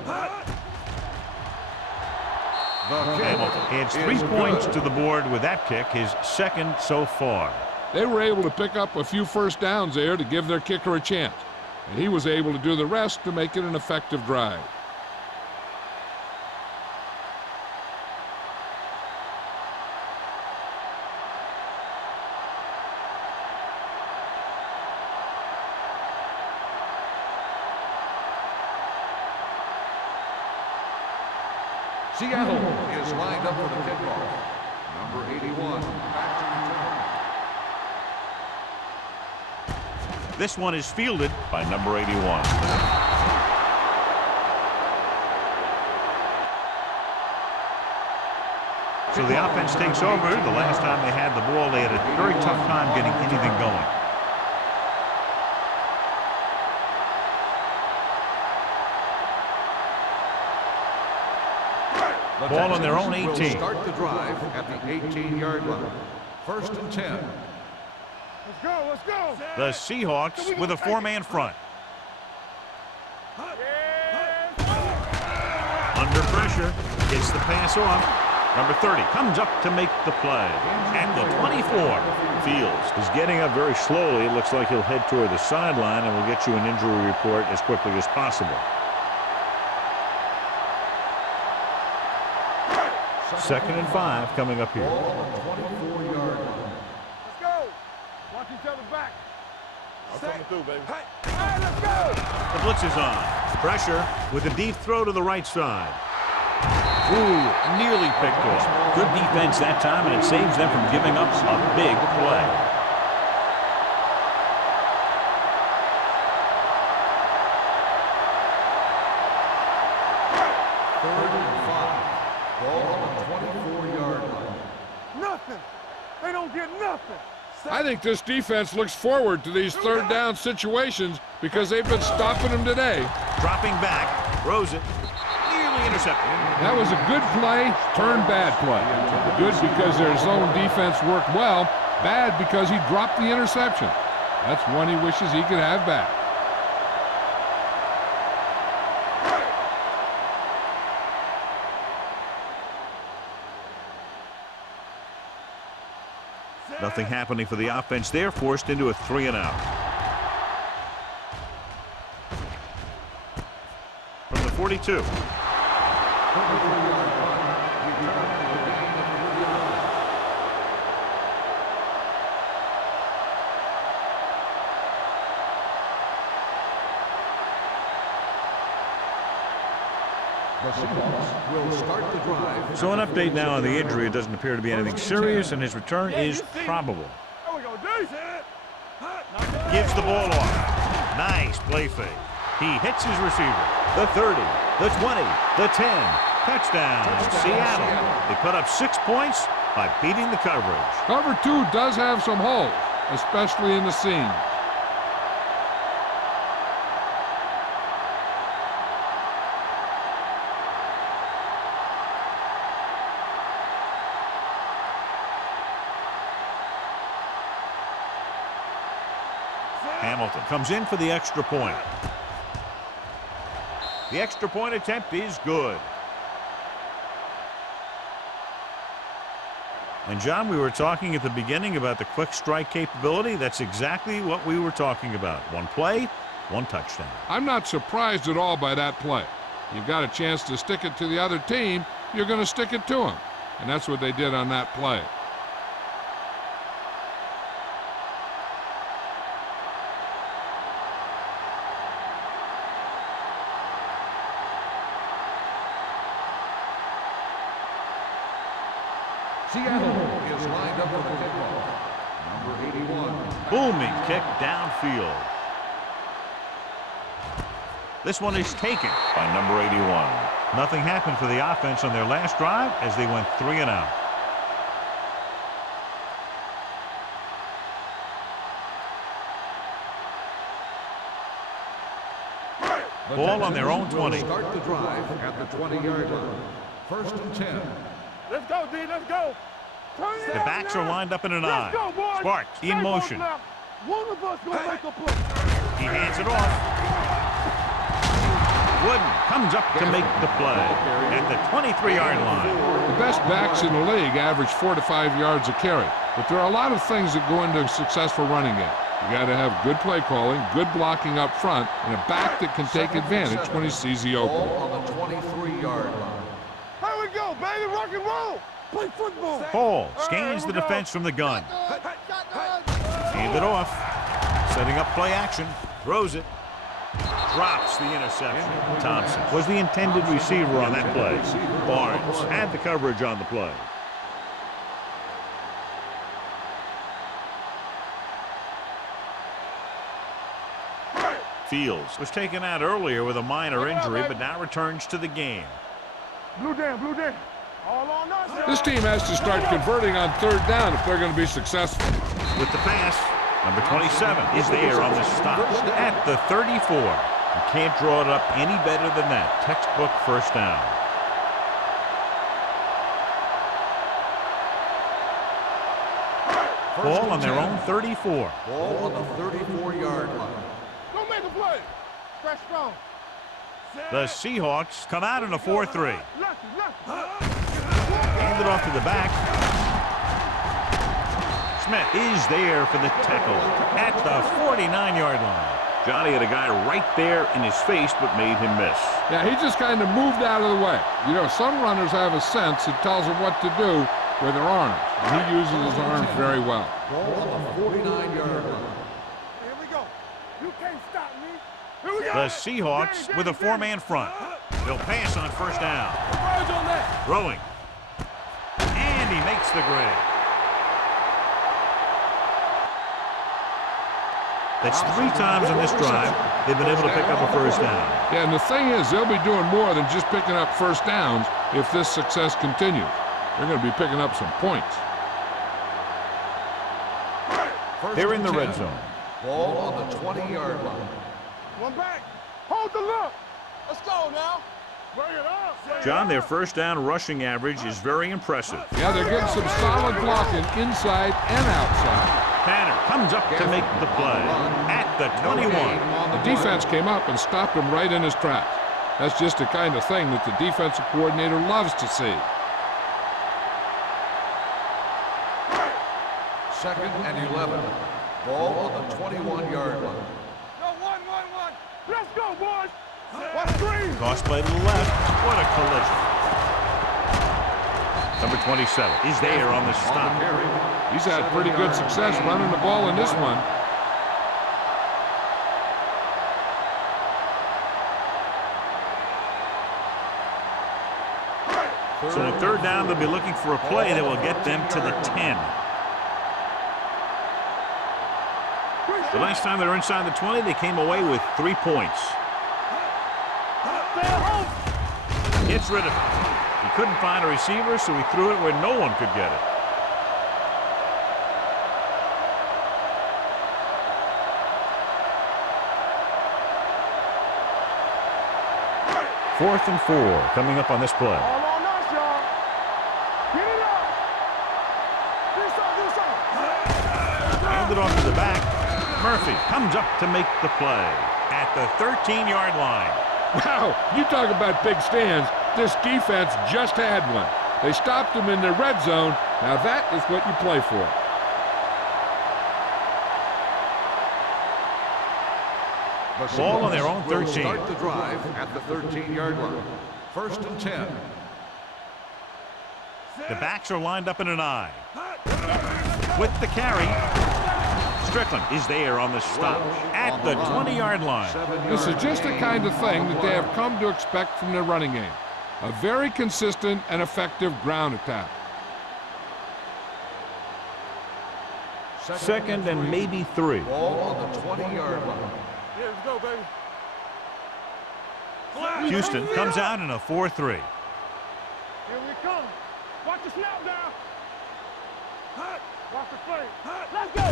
Hamilton adds 3 points to the board with that kick, his second so far. They were able to pick up a few first downs there to give their kicker a chance. And he was able to do the rest to make it an effective drive. Seattle is lined up for the kickoff. Number 81. This one is fielded by number 81. So the offense takes over. The last time they had the ball, they had a very tough time getting anything going. Ball on their own 18. Will start the drive at the 18-yard line. First and 10. Let's go, let's go. The Seahawks with a 4-man front. Under pressure, gets the pass off. Number 30 comes up to make the play. At the 24, Fields is getting up very slowly. It looks like he'll head toward the sideline, and we'll get you an injury report as quickly as possible. Second and 5 coming up here. 24-yard line. Let's go. Watch each other back. I'm coming through, baby. Hey, let's go. The blitz is on. Pressure with a deep throw to the right side. Ooh, nearly picked off. Good defense that time, and it saves them from giving up a big play. Third and 5. Ball on the 24-yard line. Nothing. They don't get nothing. I think this defense looks forward to these third down situations because they've been stopping them today. Dropping back, throws it, nearly intercepted. That was a good play, turned bad play. Good because their zone defense worked well, bad because he dropped the interception. That's one he wishes he could have back. Nothing happening for the offense there, forced into a 3-and-out. From the 42. The Seahawks will start the drive. So an update now on the injury. It doesn't appear to be anything serious, and his return is probable. There we go, dude. Gives the ball off. Nice play fake. He hits his receiver. The 30, the 20, the 10. Touchdown, Seattle. They put up 6 points by beating the coverage. Cover 2 does have some holes, especially in the seam. Hamilton comes in for the extra point. The extra point attempt is good. And John, we were talking at the beginning about the quick strike capability. That's exactly what we were talking about. One play, one touchdown. I'm not surprised at all by that play. You've got a chance to stick it to the other team, you're going to stick it to them. And that's what they did on that play. Seattle is lined up for the kickoff. Number 81. Booming kick downfield. This one is taken by number 81. Nothing happened for the offense on their last drive as they went 3 and out. Ball on their own 20. Start the drive at the 20-yard line. First and 10. Let's go, D. Let's go. Turn it The out backs now. are lined up in an Let's eye. go, boys. Sparks Stay in on motion. left. One of us gonna make a play. He hands it off. Wooden comes up to make the play at the 23-yard line. The best backs in the league average 4 to 5 yards a carry. But there are a lot of things that go into a successful running game. You got to have good play calling, good blocking up front, and a back that can take advantage when he sees the opening. Ball on the 23-yard line. Here we go, baby. Rock and roll. Play football. Paul scans the defense from the gun. Hand it off. Setting up play action. Throws it. Drops the interception. Thompson was the intended receiver on that play. Barnes had the coverage on the play. Fields was taken out earlier with a minor injury, but now returns to the game. Blue down, blue down. All on us. This team has to start converting on 3rd down if they're going to be successful. With the pass, number 27 is there on the stop at the 34. You can't draw it up any better than that. Textbook first down. Ball on their own 34. Ball on the 34-yard line. Don't make a play. Fresh strong. The Seahawks come out in a 4-3. Lefty, lefty. Hand it off to the back. Smith is there for the tackle at the 49-yard line. Johnny had a guy right there in his face, but made him miss. Yeah, he just kind of moved out of the way. You know, some runners have a sense that tells them what to do with their arms. And he uses his arms very well. Ball on the 49-yard line. Here we go. You can't stop me. Here we go. The Seahawks with a 4-man front. They'll pass on first down. Converge on that. Throwing. And he makes the grab. That's 3 times in this drive they've been able to pick up a first down. Yeah, and the thing is, they'll be doing more than just picking up first downs if this success continues. They're going to be picking up some points. They're in the red zone. Ball on the 20-yard line. One back. Hold the look. Let's go now. Bring it up. John, their first down rushing average is very impressive. Yeah, they're getting some solid blocking inside and outside. Tanner comes up to make the play at the 21. The defense came up and stopped him right in his tracks. That's just the kind of thing that the defensive coordinator loves to see. 2nd and 11. Ball on the 21-yard line. No, one. Let's go, boys. What's green? Toss play to the left. What a collision. Number 27 is there on the stop. He's had pretty good success running the ball in this one. So on third down, they'll be looking for a play that will get them to the 10. The last time they were inside the 20, they came away with 3 points. Gets rid of it. He couldn't find a receiver, so he threw it where no one could get it. Fourth and 4 coming up on this play. All on us, y'all. Get it up. Do something. Handed off to the back. Murphy comes up to make the play at the 13-yard line. Wow, you talk about big stands. This defense just had one. They stopped them in the red zone. Now that is what you play for. Ball on their own Will 13. Start the drive at the 13-yard line. First and 10. The backs are lined up in an I. With the carry, Strickland is there on the stop at the 20-yard line. This is just the kind of thing that they have come to expect from their running game. A very consistent and effective ground attack. Second and maybe 3. Ball on the 20-yard line. Yeah, let's go, baby. Houston comes out in a 4-3. Here we come. Watch the snap down. Watch the play. Let's go.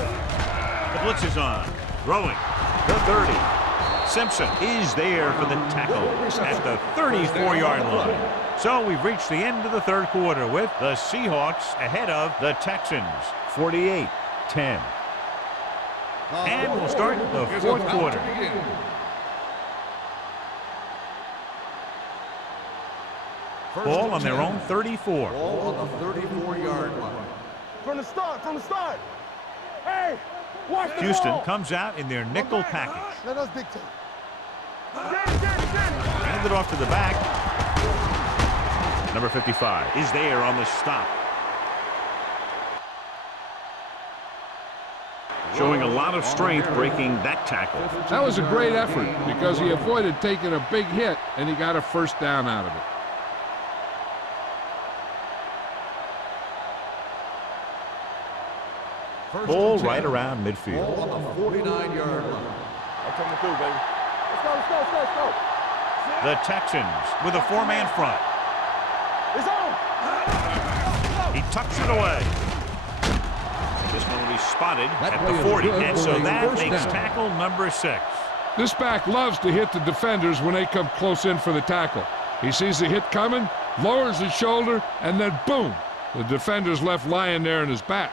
The blitz is on. Throwing. The 30. Simpson is there for the tackle at the 34-yard line. So we've reached the end of the third quarter with the Seahawks ahead of the Texans, 48-10. And we'll start the fourth quarter. Ball on their own 34. Ball on the 34-yard line. From the start. Hey, watch the Houston ball. comes out in their nickel package. Let us dictate. Handed off to the back. Number 55 is there on the stop. Showing a lot of strength breaking that tackle. That was a great effort because he avoided taking a big hit and he got a first down out of it. Ball right around midfield. Ball on the 49-yard line. I'm coming through, baby. Let's go. The Texans with a 4-man front. It's on. He tucks it away. This one will be spotted at the 40, and so that makes tackle number 6. This back loves to hit the defenders when they come close in for the tackle. He sees the hit coming, lowers his shoulder, and then boom, the defender's left lying there in his back.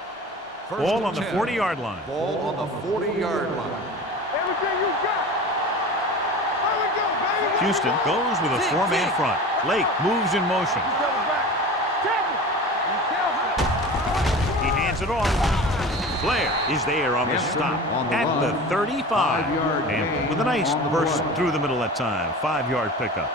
Ball on the 40-yard line. Ball on the 40-yard line. Everything you got. There we go, baby. Houston goes with a 4-man front. Lake moves in motion. He hands it off. Blair is there on the stop at the 35. And with a nice burst through the middle that time. 5-yard pickup.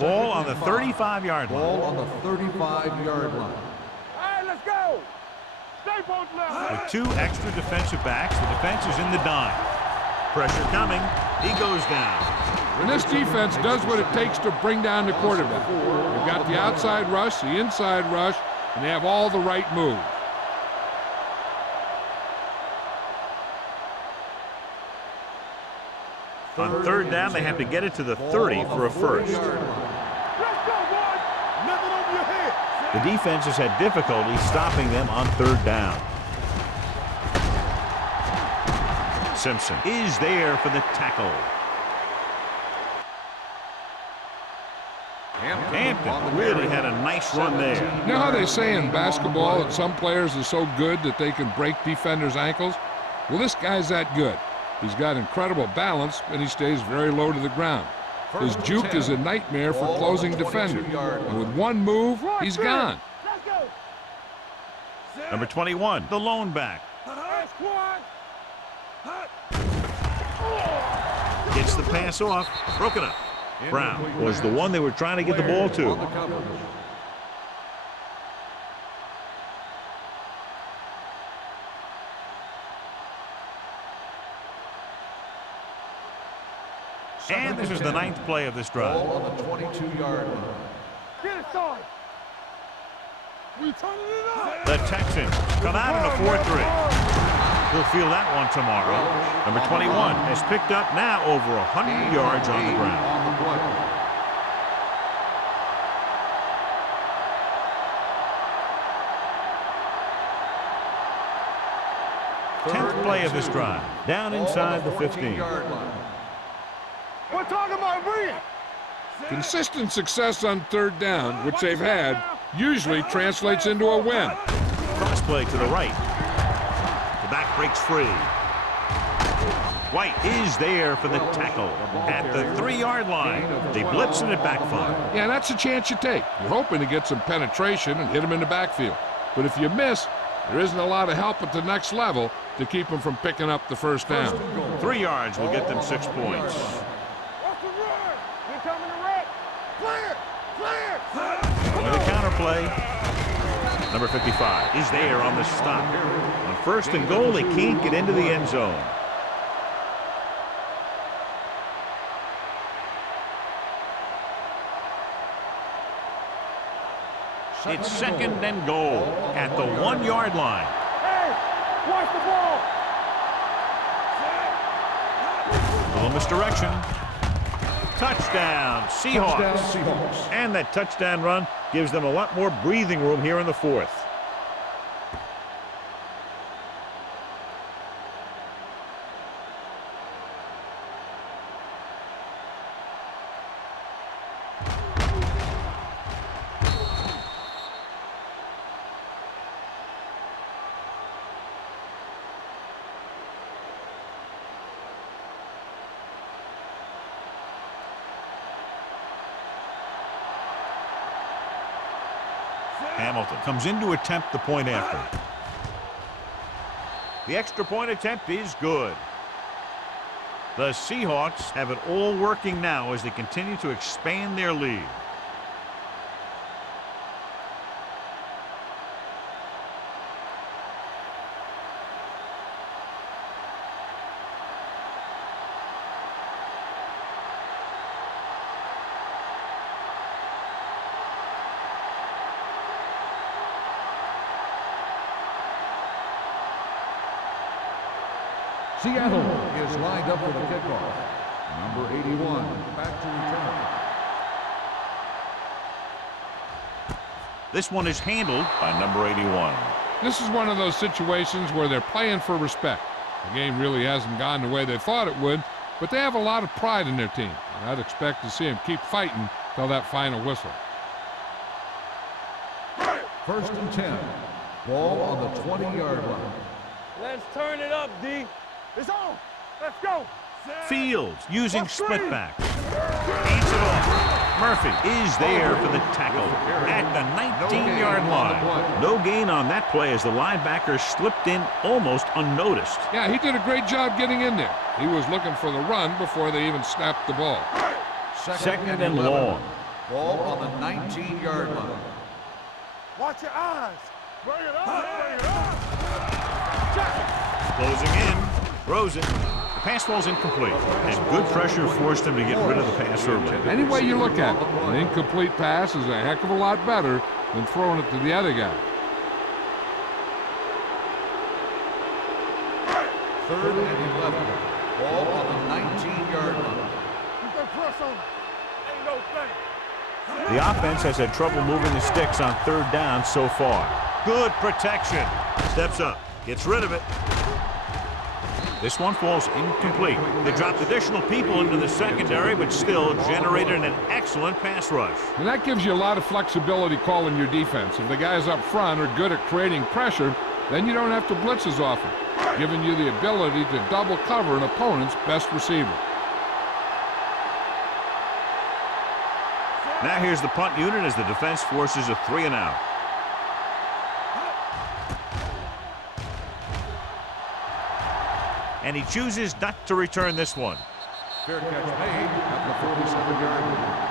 Ball on the 35-yard line. Ball on the 35-yard line. All right, let's go. Stay both left. With 2 extra defensive backs, the defense is in the dime. Pressure coming. He goes down. And this defense does what it takes to bring down the quarterback. They've got the outside rush, the inside rush, and they have all the right moves. On third down, they have to get it to the 30 for a first. Let's go, boys. Nothing over your head. The defense has had difficulty stopping them on third down. Simpson is there for the tackle. Hampton really had a nice run there. You know how they say in basketball that some players are so good that they can break defenders' ankles? Well, this guy's that good. He's got incredible balance, and he stays very low to the ground. His juke is a nightmare for closing defenders. And with one move, he's gone. Let's go. Number 21, the lone back. Squad. Gets the pass off. Broken up. Brown was the one they were trying to get the ball to. And this is the 9th play of this drive. Ball on the 22-yard line. Get it started. We turning it up. The Texans come out in a 4-3. He'll feel that one tomorrow. Number 21 has picked up now over 100 yards on the ground. On the play. Tenth play of this drive. Down inside the 15. We're talking about bringing. Consistent success on third down, which they've had, usually translates into a win. Cross play to the right. The back breaks free. White is there for the tackle at the 3-yard line. They blitz and it backfire. Yeah, that's a chance you take. You're hoping to get some penetration and hit him in the backfield. But if you miss, there isn't a lot of help at the next level to keep them from picking up the first down. 3 yards will get them 6 points. What's the run? We coming to wreck. Clear. With a counter play. Number 55 is there on the stop. On 1st and goal, they can't get into the end zone. It's 2nd and goal at the 1-yard line. Hey, watch the ball. Little misdirection. Touchdown, Seahawks. And that touchdown run gives them a lot more breathing room here in the 4th. Hamilton comes in to attempt the point after. The extra point attempt is good. The Seahawks have it all working now as they continue to expand their lead. Seattle is lined up for the kickoff. Number 81, back to return. This one is handled by number 81. This is one of those situations where they're playing for respect. The game really hasn't gone the way they thought it would, but they have a lot of pride in their team. And I'd expect to see them keep fighting till that final whistle. 1st and 10. Ball on the 20-yard line. Let's turn it up, D. It's on. Let's go. Fields using split back. Hands it off. Murphy is there for the tackle at the 19-yard line. No gain on that play as the linebacker slipped in almost unnoticed. Yeah, he did a great job getting in there. He was looking for the run before they even snapped the ball. 2nd and long. Ball on the 19-yard line. Watch your eyes. Bring it up. Bring it up. Closing in. Throws it. The pass ball's incomplete. And good pressure forced him to get rid of the pass early. Any way you look at it, an incomplete pass is a heck of a lot better than throwing it to the other guy. 3rd and 11. Ball on the 19-yard line. You can press on. Ain't no thing. The offense has had trouble moving the sticks on 3rd down so far. Good protection. Steps up. Gets rid of it. This one falls incomplete. They dropped additional people into the secondary, but still generated an excellent pass rush. And that gives you a lot of flexibility calling your defense. If the guys up front are good at creating pressure, then you don't have to blitz as often, giving you the ability to double cover an opponent's best receiver. Now here's the punt unit as the defense forces a 3 and out. And he chooses not to return this one. Fair catch made at the 47-yard line.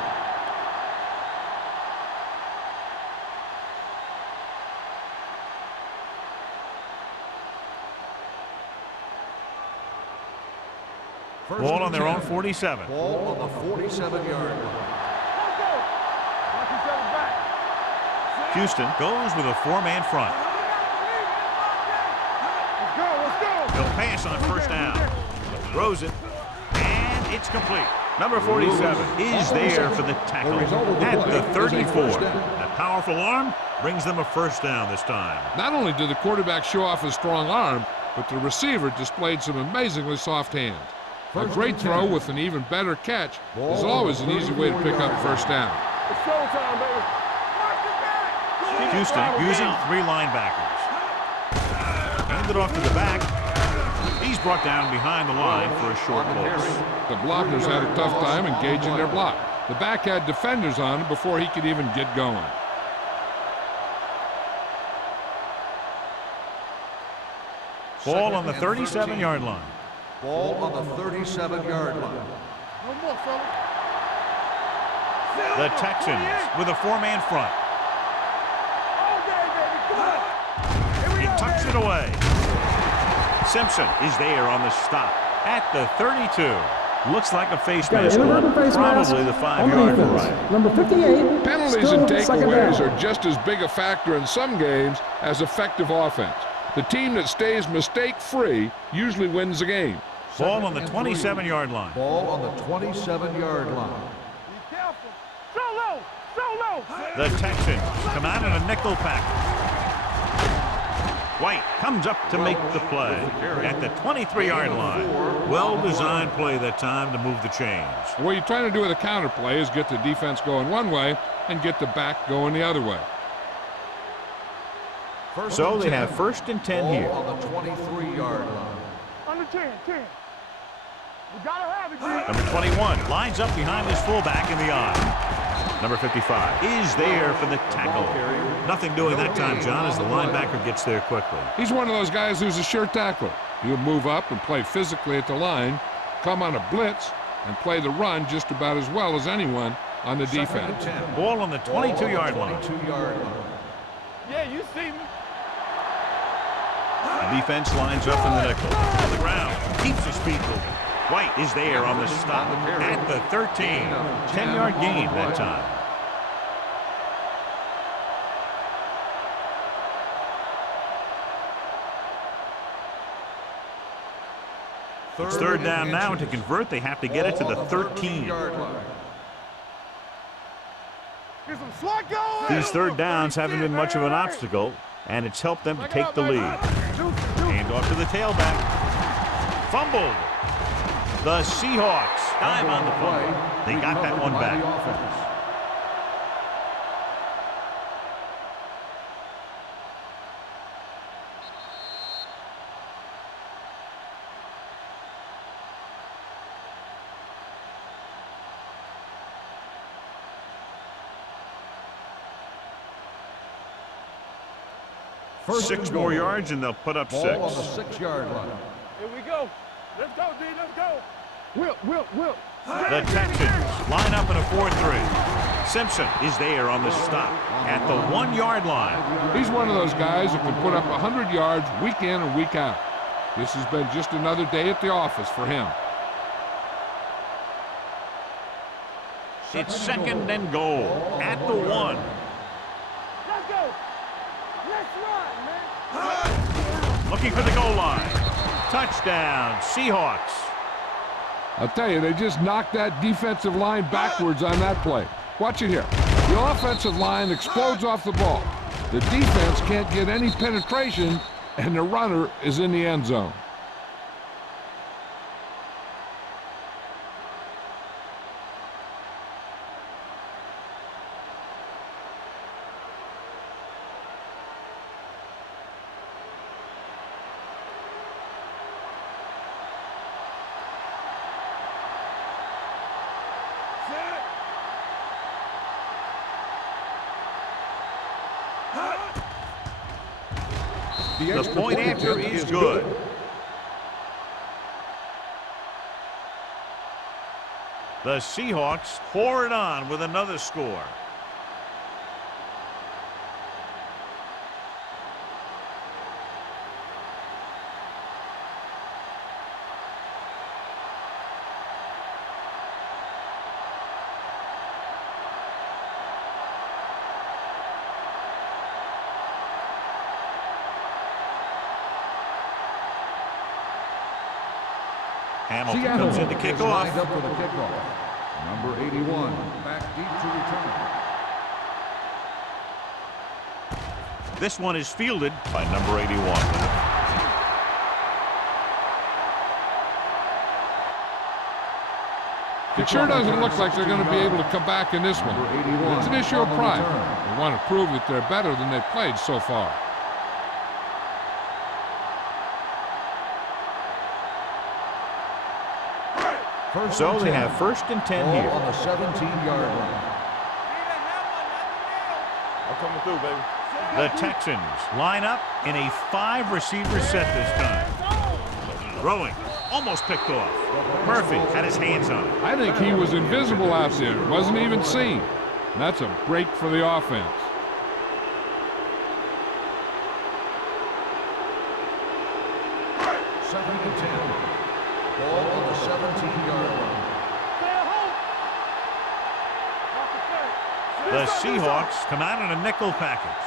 First Ball on and their 10. own 47. Ball on the 47-yard line. Watch each other back. Houston goes with a 4-man front. Let's go. He'll pass on first down. Throws it, and it's complete. Number 47 is there for the tackle at the 34. That powerful arm brings them a first down this time. Not only did the quarterback show off his strong arm, but the receiver displayed some amazingly soft hands. A great throw with an even better catch is always an easy way to pick up first down. It's showtime, baby. Houston using 3 linebackers. Hand it off to the back. He's brought down behind the line for a short loss. The blockers had a tough time engaging their block. The back had defenders on him before he could even get going. Ball on the 37-yard line. Ball on the 37-yard line. No more, fella. The Texans with a 4-man front. All day, baby. Come on. Here we He go, tucks baby. it away. Simpson is there on the stop at the 32. Looks like a face Got an mask. inverted face mask Probably the on 5-yard defense. variety. Number 58. Penalties still and second takeaways down. are just as big a factor in some games as effective offense. The team that stays mistake-free usually wins the game. Ball on the 27-yard line. Ball on the 27-yard line. Be careful. So low. The Texans come out in a nickel package. White comes up to make the play at the 23-yard line. Well-designed play that time to move the chains. What you're trying to do with a counter play is get the defense going one way and get the back going the other way. First So and they 10. have 1st and 10 Ball here. on the 23-yard line. Under 10. We gotta have it, G. Number 21 lines up behind his fullback in the eye. Number 55 is there for the tackle. Nothing doing that time, John, as the linebacker gets there quickly. He's one of those guys who's a sure tackler. He'll move up and play physically at the line, come on a blitz, and play the run just about as well as anyone on the Second and defense. 10. Ball on the 22-yard line. 22-yard line. Yeah, you see me. The defense lines up in the nickel. On the ground, keeps his feet moving. White is there on the stop at the 13. 10-yard gain that time. It's 3rd down now. To convert, they have to get it to the 13. Yard line. Get some slot going. These 3rd downs haven't been much of an obstacle, and it's helped them to take the lead. Hand off to the tailback. Fumbled. The Seahawks dive on the fumble. They got that one back. First 6 and more goal. yards, and they'll put up 6. Ball on the 6-yard line. Here we go. Let's go, D. Let's go. Will. The Texans line up in a 4-3. Simpson is there on the stop at the 1-yard line. He's one of those guys who can put up 100 yards week in and week out. This has been just another day at the office for him. It's 2nd and goal at the 1. Let's go. Let's run, man. Looking for the goal line. Touchdown, Seahawks. I'll tell you, they just knocked that defensive line backwards on that play. Watch it here. The offensive line explodes off the ball. The defense can't get any penetration, and the runner is in the end zone. The point after is good. The Seahawks pour it on with another score. Hamilton Seattle comes in to kick is off. lined up for the kickoff. Number 81, back deep to return. This one is fielded by number 81. It sure doesn't look like they're going to be able to come back in this one. It's an issue of pride. They want to prove that they're better than they've played so far. So they have first and 10 Ball here. on the 17-yard line. I'm coming through, baby. The Texans line up in a 5-receiver set this time. Throwing, almost picked off. Murphy had his hands on it. I think he was invisible out there. Wasn't even seen. And that's a break for the offense. Second and 10. Ball on the 17-yard line. The Seahawks come out in a nickel package.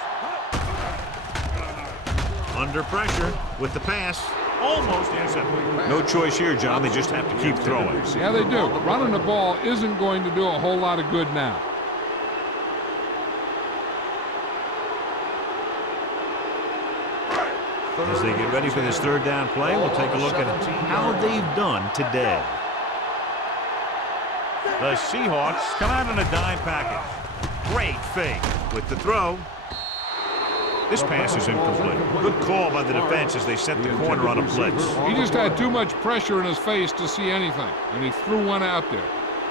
Under pressure with the pass. Almost intercepted. No choice here, John. They just have to keep throwing. Yeah, they do. Running the ball isn't going to do a whole lot of good now. As they get ready for this third down play, we'll take a look at how they've done today. The Seahawks come out in a dime package. Great fake with the throw. This pass is incomplete. Good call by the defense as they set the corner on a blitz. He just had too much pressure in his face to see anything, and he threw one out there.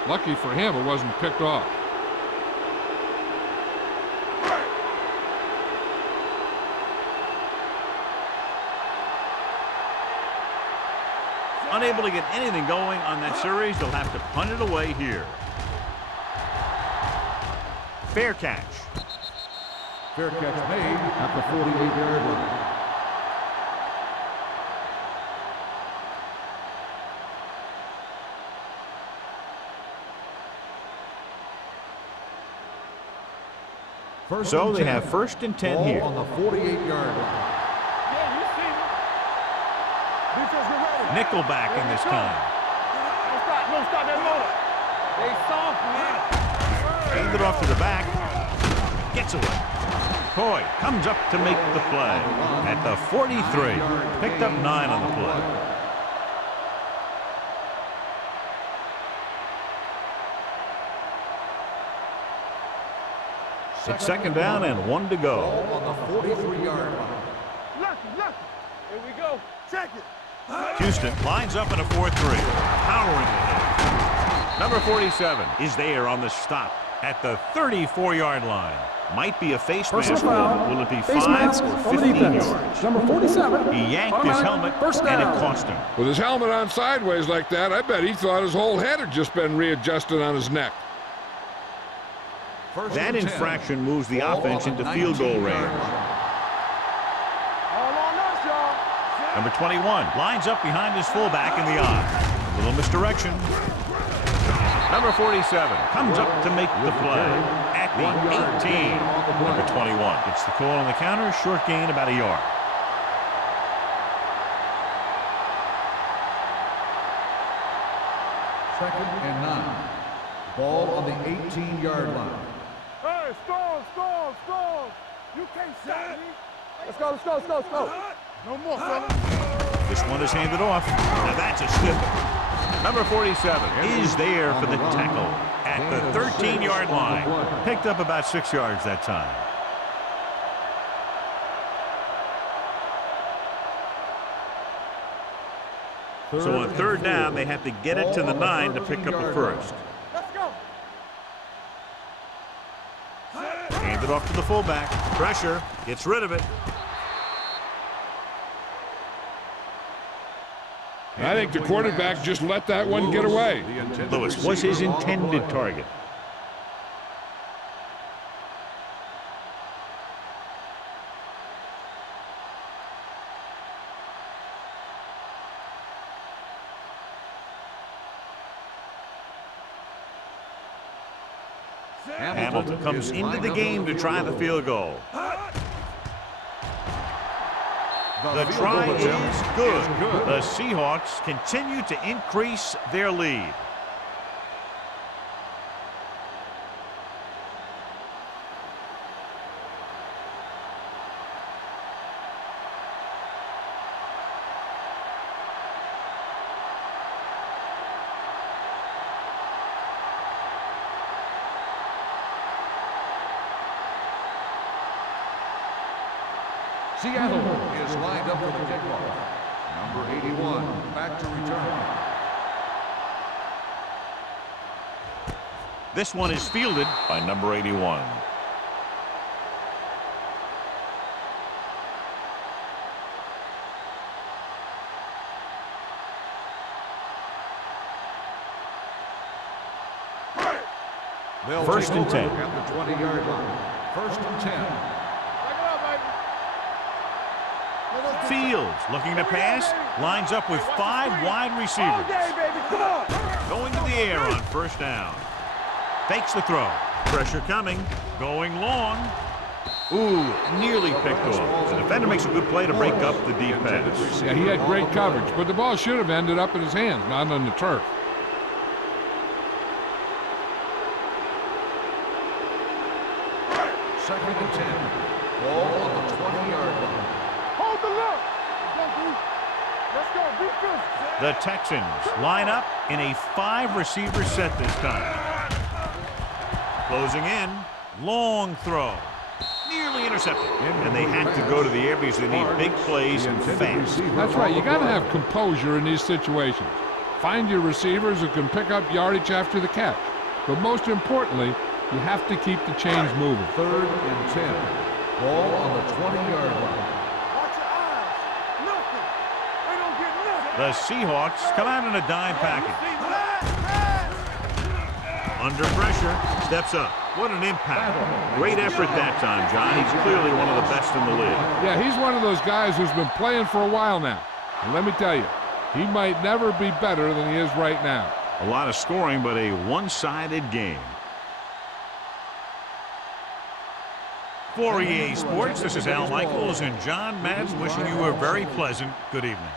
Lucky for him, it wasn't picked off. Unable to get anything going on that series, they'll have to punt it away here. Fair catch. Fair catch made at the 48-yard line. So they have first and 10 here. On the 48-yard line. Nickelback in this time. No stop that motor. They soft, man. Hand it off to the back. Gets away. Coy comes up to make the play at the 43. Picked up 9 on the play. It's second down and 1 to go. On the 43-yard line. Lucky. Here we go. Check it. Houston lines up in a 4-3. Powering ahead. Number 47 is there on the stop at the 34-yard line. Might be a face Personal mask. foul. Will it be Face 5 mask or on the 15 defense. yards? Number 47. He yanked his helmet First and down. it cost him. With his helmet on sideways like that, I bet he thought his whole head had just been readjusted on his neck. First That and 10. infraction moves the Ball offense on the into field goal 19-yard range. line. All on us, y'all. Number 21 lines up behind his fullback in the eye. Little misdirection. Number 47 comes up to make the play at the 18. Number 21 gets the call on the counter. Short gain about a yard. Second and 9. Ball on the 18-yard line. Hey, storm. You can't stop me. Let's go. No more, fella. This one is handed off. Now that's a sniffer. Number 47 is there for the tackle at the 13-yard line. Picked up about 6 yards that time. So on third down, they have to get it to the 9 to pick up a first. Let's go. Hand it off to the fullback. Pressure. Gets rid of it. I think the quarterback just let that one get away. Lewis was his intended target. Hamilton comes into the game to try the field goal. The field try goal attempt is good. is good. The Seahawks continue to increase their lead. Seattle is lined up for the kickoff. Number 81, back to return. This one is fielded by number 81. They'll First take and over 10. at the 20-yard line. First and 10. Fields looking to pass, lines up with 5 wide receivers. All day, baby, come on. Going to the air on first down. Fakes the throw. Pressure coming. Going long. Ooh, nearly picked off. The defender makes a good play to break up the deep pass. Yeah, he had great coverage, but the ball should have ended up in his hands, not on the turf. Second and 10. Ball on the 20-yard line. Hold the look. Let's go, be good. The Texans line up in a 5-receiver set this time. Closing in. Long throw. Nearly intercepted. And they have to go to the air because they need big plays and fast. That's right. You got to have composure in these situations. Find your receivers who can pick up yardage after the catch. But most importantly, you have to keep the chains moving. Third and 10. Ball on the 20-yard line. Watch your eyes. Nothing. They don't get nothing. The Seahawks come out in a dime package. Under pressure, steps up. What an impact. Great effort that time, John. He's clearly one of the best in the league. Yeah, he's one of those guys who's been playing for a while now. And let me tell you, he might never be better than he is right now. A lot of scoring, but a one-sided game. For EA Sports, this is Al Michaels and John Madden wishing you a very pleasant good evening.